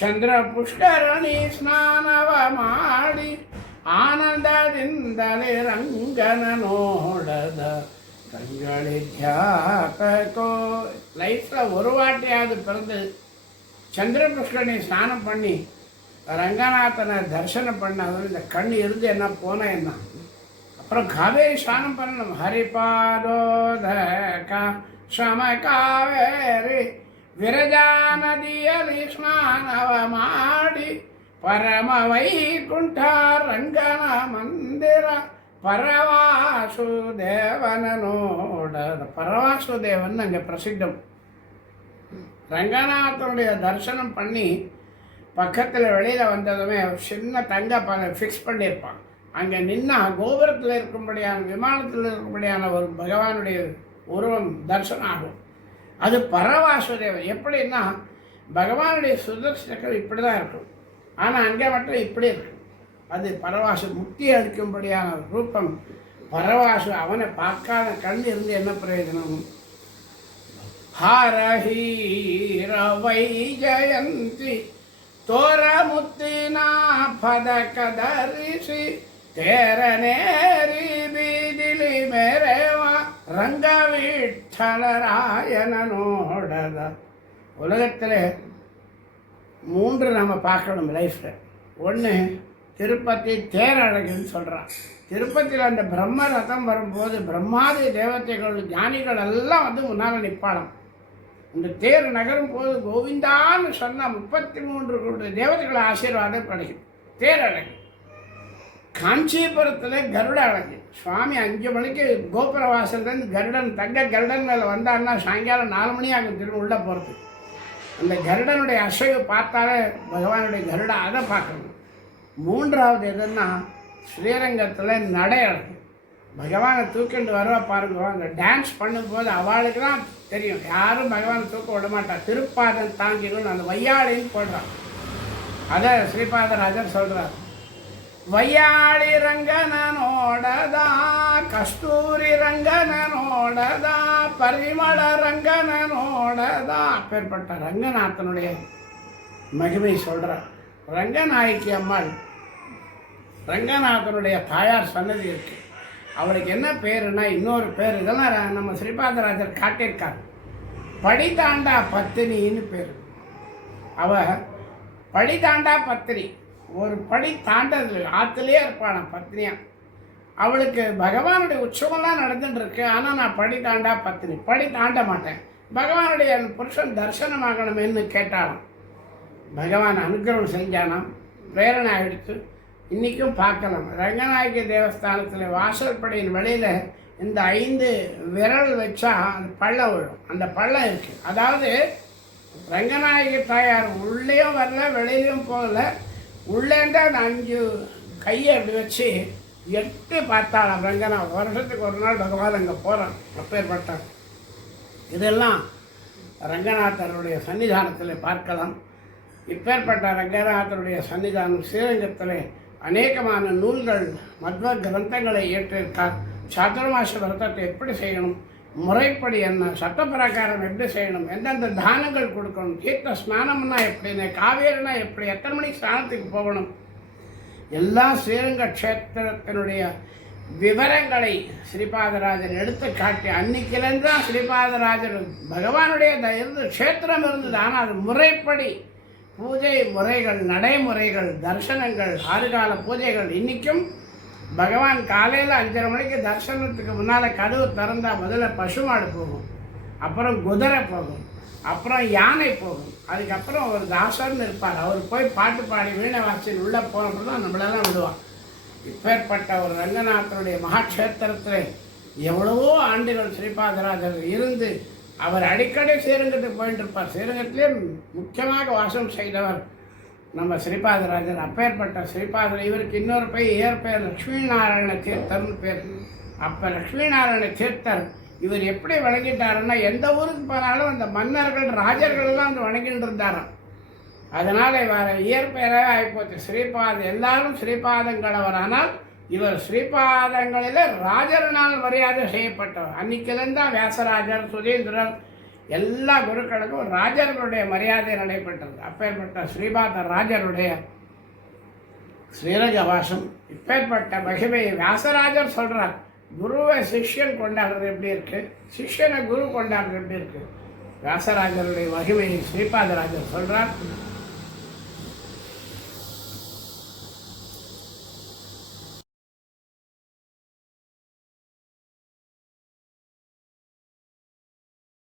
ಚಂದ್ರ ಪುಷ್ಕರಣಿ ಸ್ನಾನವ ಮಾಡಿ ಆನಂದದಿಂದಲೇ ರಂಗನ ನೋಡದ கண்களித்யாத்தோ. லைஃப்பில் ஒரு வாட்டியாவது பிறந்து சந்திர புஷ்கரணி ஸ்நானம் பண்ணி ரங்கநாதனை தரிசனம் பண்ணாத இந்த கண் இருந்து என்ன போனா என்ன. அப்புறம் காவேரி ஸ்நானம் பண்ணணும். ஹரிபாதோதக ಶ್ರಮ ಕಾವೇರಿ ವಿರಜಾ ನದಿಯಲ್ಲಿ ಸ್ನಾನವ ಮಾಡಿ ಪರಮ ವೈಕುಂಠ ರಂಗನ ಮಂದಿರ பரவாசுதேவன நோட. பரவாசுதேவன் அங்கே பிரசித்தம். ரங்கநாதனுடைய தரிசனம் பண்ணி பக்கத்தில் வெளியில் வந்ததுமே சின்ன தங்க ஃபிக்ஸ் பண்ணியிருப்பான். அங்கே நின்னா கோபுரத்தில் இருக்கும்படியான, விமானத்தில் இருக்கும்படியான ஒரு பகவானுடைய உருவம் தரிசனம் ஆகும். அது பரவாசுதேவன். எப்படின்னா பகவானுடைய சுதர்சனம் இப்படி தான் இருக்கும், ஆனால் அங்கே மட்டும் இப்படி இருக்கும். அது பரவாசு, முக்தி அளிக்கும்படியான ரூபம் பரவாசு. அவனை பார்க்காத கண் இருந்து என்ன பிரயோஜனம். ஹரஹீர வைஜயந்தி தோர முத்திನ ಪದಕ ಧರಿಸಿ ತೇರನೇರಿ ಬೀದಿಲಿ ಮೇರೆವ ರಂಗ விட்டலராயன நோடத. உலகத்தில் 3 நம்ம பார்க்கணும் லைஃப்பில். ஒன்று திருப்பதி தேரழகுன்னு சொல்கிறான். திருப்பதியில் அந்த பிரம்ம ரதம் வரும்போது பிரம்மாதி தேவதைகள் ஞானிகள் எல்லாம் வந்து முன்னால் நிற்பாளாம். இந்த தேர் நகரும் போது கோவிந்தான்னு சொன்னால் 33 தேவதைகள் ஆசீர்வாதம் கிடைக்கும். தேரழகு. காஞ்சிபுரத்தில் கருட அழகு. சுவாமி 5 மணிக்கு கோபுர வாசல்லேருந்து கருடன், தங்க கருடன் மேலே வந்தான்னா சாயங்காலம் 4 மணி ஆகும் திரும்ப உள்ளே போகிறது. அந்த கருடனுடைய அசைவு பார்த்தாலே பகவானுடைய கருடா, அதை பார்க்கணும். 3வது எதுன்னா ஸ்ரீரங்கத்தில் நடை அழகு. பகவானை தூக்கிட்டு வருவா பாருங்க. அந்த டான்ஸ் பண்ணும்போது அவளுக்குலாம் தெரியும், யாரும் பகவானை தூக்க விட மாட்டா. திருப்பாதம் தாங்கிடும் அந்த வையாளின்னு போடுறான். அதை ஸ்ரீபாதராஜர் சொல்கிறார். வையாளி ರಂಗನ ನೋಡದ, ಕಸ್ತೂರಿ ರಂಗನ ನೋಡದ, ಪರಿಮಳ ರಂಗನ ನೋಡದ. அப்பேற்பட்ட ரங்கநாதனுடைய மகிமை சொல்கிறார். ரங்கநாயகி அம்மாள், ரங்கநாதனுடைய தாயார் சன்னதி இருக்கு. அவளுக்கு என்ன பேருன்னா இன்னொரு பேர். இதெல்லாம் நம்ம ஸ்ரீபாதராஜர் காட்டியிருக்கார். படிதாண்டா பத்தினின்னு பேர். அவ படிதாண்டா பத்தினி. ஒரு படி தாண்டது ஆற்றுலேயே இருப்பாள் பத்னியா. அவளுக்கு பகவானுடைய உற்சவம்லாம் நடந்துட்டுருக்கு, ஆனால் நான் படி தாண்டா பத்னி, படி தாண்ட மாட்டேன். பகவானுடைய புருஷன் தரிசனமாகணும்னு கேட்டாலும் பகவான் அனுகிரகம் செஞ்சானாம். பிரேரணை ஆகிடுச்சு. இன்றைக்கும் பார்க்கலாம். ரங்கநாயகி தேவஸ்தானத்தில் வாசல்படியின் வெளியில் இந்த 5 விரல் வச்சா அந்த பள்ளம் விழும். அந்த பள்ளம் இருக்குது. அதாவது ரங்கநாயகி தாயார் உள்ளேயும் வரல, வெளியிலையும் போகல. உள்ளேருந்து அந்த 5 கையை அப்படி வச்சு 8 பார்த்தாளாம் ரங்கனா. வருஷத்துக்கு ஒரு நாள் பகவான் அங்கே போகிறான். அப்பேற்பட்டார். இதெல்லாம் ரங்கநாதருடைய சன்னிதானத்தில் பார்க்கலாம். இப்பேற்பட்ட ரங்கநாதருடைய சன்னிதானம் ஸ்ரீரங்கத்தில் அநேகமான நூல்கள், மத்வ கிரந்தங்களை ஏற்றிருக்கார். சாதுர்மாச விரதத்தை எப்படி செய்யணும், முறைப்படி என்ன, சட்ட பிரகாரம் எப்படி செய்யணும், எந்தெந்த தானங்கள் கொடுக்கணும், தீர்த்த ஸ்நானம்னா எப்படின்னு, காவேரினா எப்படி, எத்தனை மணிக்கு ஸ்நானத்துக்கு போகணும், எல்லாம் ஸ்ரீரங்க க்ஷேத்திரத்தினுடைய விவரங்களை ஸ்ரீபாதராஜர் எடுத்து காட்டி அன்னைக்கிலேருந்து தான் ஸ்ரீபாதராஜர் பகவானுடைய இருந்து க்ஷேத்திரம் இருந்தது. ஆனால் அது முறைப்படி பூஜை முறைகள், நடைமுறைகள், தரிசனங்கள், 6 கால பூஜைகள். இன்றைக்கும் பகவான் காலையில் 5:30 மணிக்கு தரிசனத்துக்கு முன்னால் கதவு திறந்தால் முதல்ல பசுமாடு போகும், அப்புறம் குதிரை போகும், அப்புறம் யானை போகும், அதுக்கப்புறம் ஒரு தாசர்னு இருப்பார். அவர் போய் பாட்டு பாடி வீணை வாசியில் உள்ளே போனப்போ தான் நம்மளெல்லாம் விடுவான். இப்பேற்பட்ட ஒரு ரங்கநாதனுடைய மகாட்சேத்திரத்தில் எவ்வளவோ ஆண்டுகள் ஸ்ரீபாதராஜர் இருந்து அவர் அடிக்கடி ஸ்ரீரங்கத்துக்கு போயிட்டு இருப்பார். ஸ்ரீரங்கத்திலே முக்கியமாக வாசம் செய்தவர் நம்ம ஸ்ரீபாதராஜர். அப்பேற்பட்ட ஸ்ரீபாதர் இவருக்கு இன்னொரு இயற்பெயர் லக்ஷ்மி நாராயண தீர்த்தர்னு பேர். அப்போ லக்ஷ்மி நாராயண தீர்த்தர் இவர் எப்படி வணங்கிட்டாருன்னா, எந்த ஊருக்கு போனாலும் அந்த மன்னர்கள் ராஜர்கள்லாம் வந்து வணங்கிட்டு இருந்தாராம். அதனால் இவர் இயற்பெயராக ஆகிப்போச்சு ஸ்ரீபாதம். எல்லாரும் ஸ்ரீபாதங்களவரானால் இவர் ஸ்ரீபாதங்களில் ராஜர்னால் மரியாதை செய்யப்பட்டவர். அன்னைக்கிலேருந்து தான் வியாசராஜர், சுதீந்திரர் எல்லா குருக்களுக்கும் ராஜர்களுடைய மரியாதை நடைபெற்றது. அப்பேற்பட்ட ஸ்ரீபாத ராஜருடைய ஸ்ரீரங்க வாசம் இப்பேற்பட்ட மகிமை வியாசராஜர் சொல்கிறார். குருவை சிஷ்யன் கொண்டாடுறது எப்படி இருக்குது, சிஷ்யனை குரு கொண்டாடுறது எப்படி இருக்குது, வியாசராஜருடைய மகிமையை ஸ்ரீபாதராஜர் சொல்கிறார்.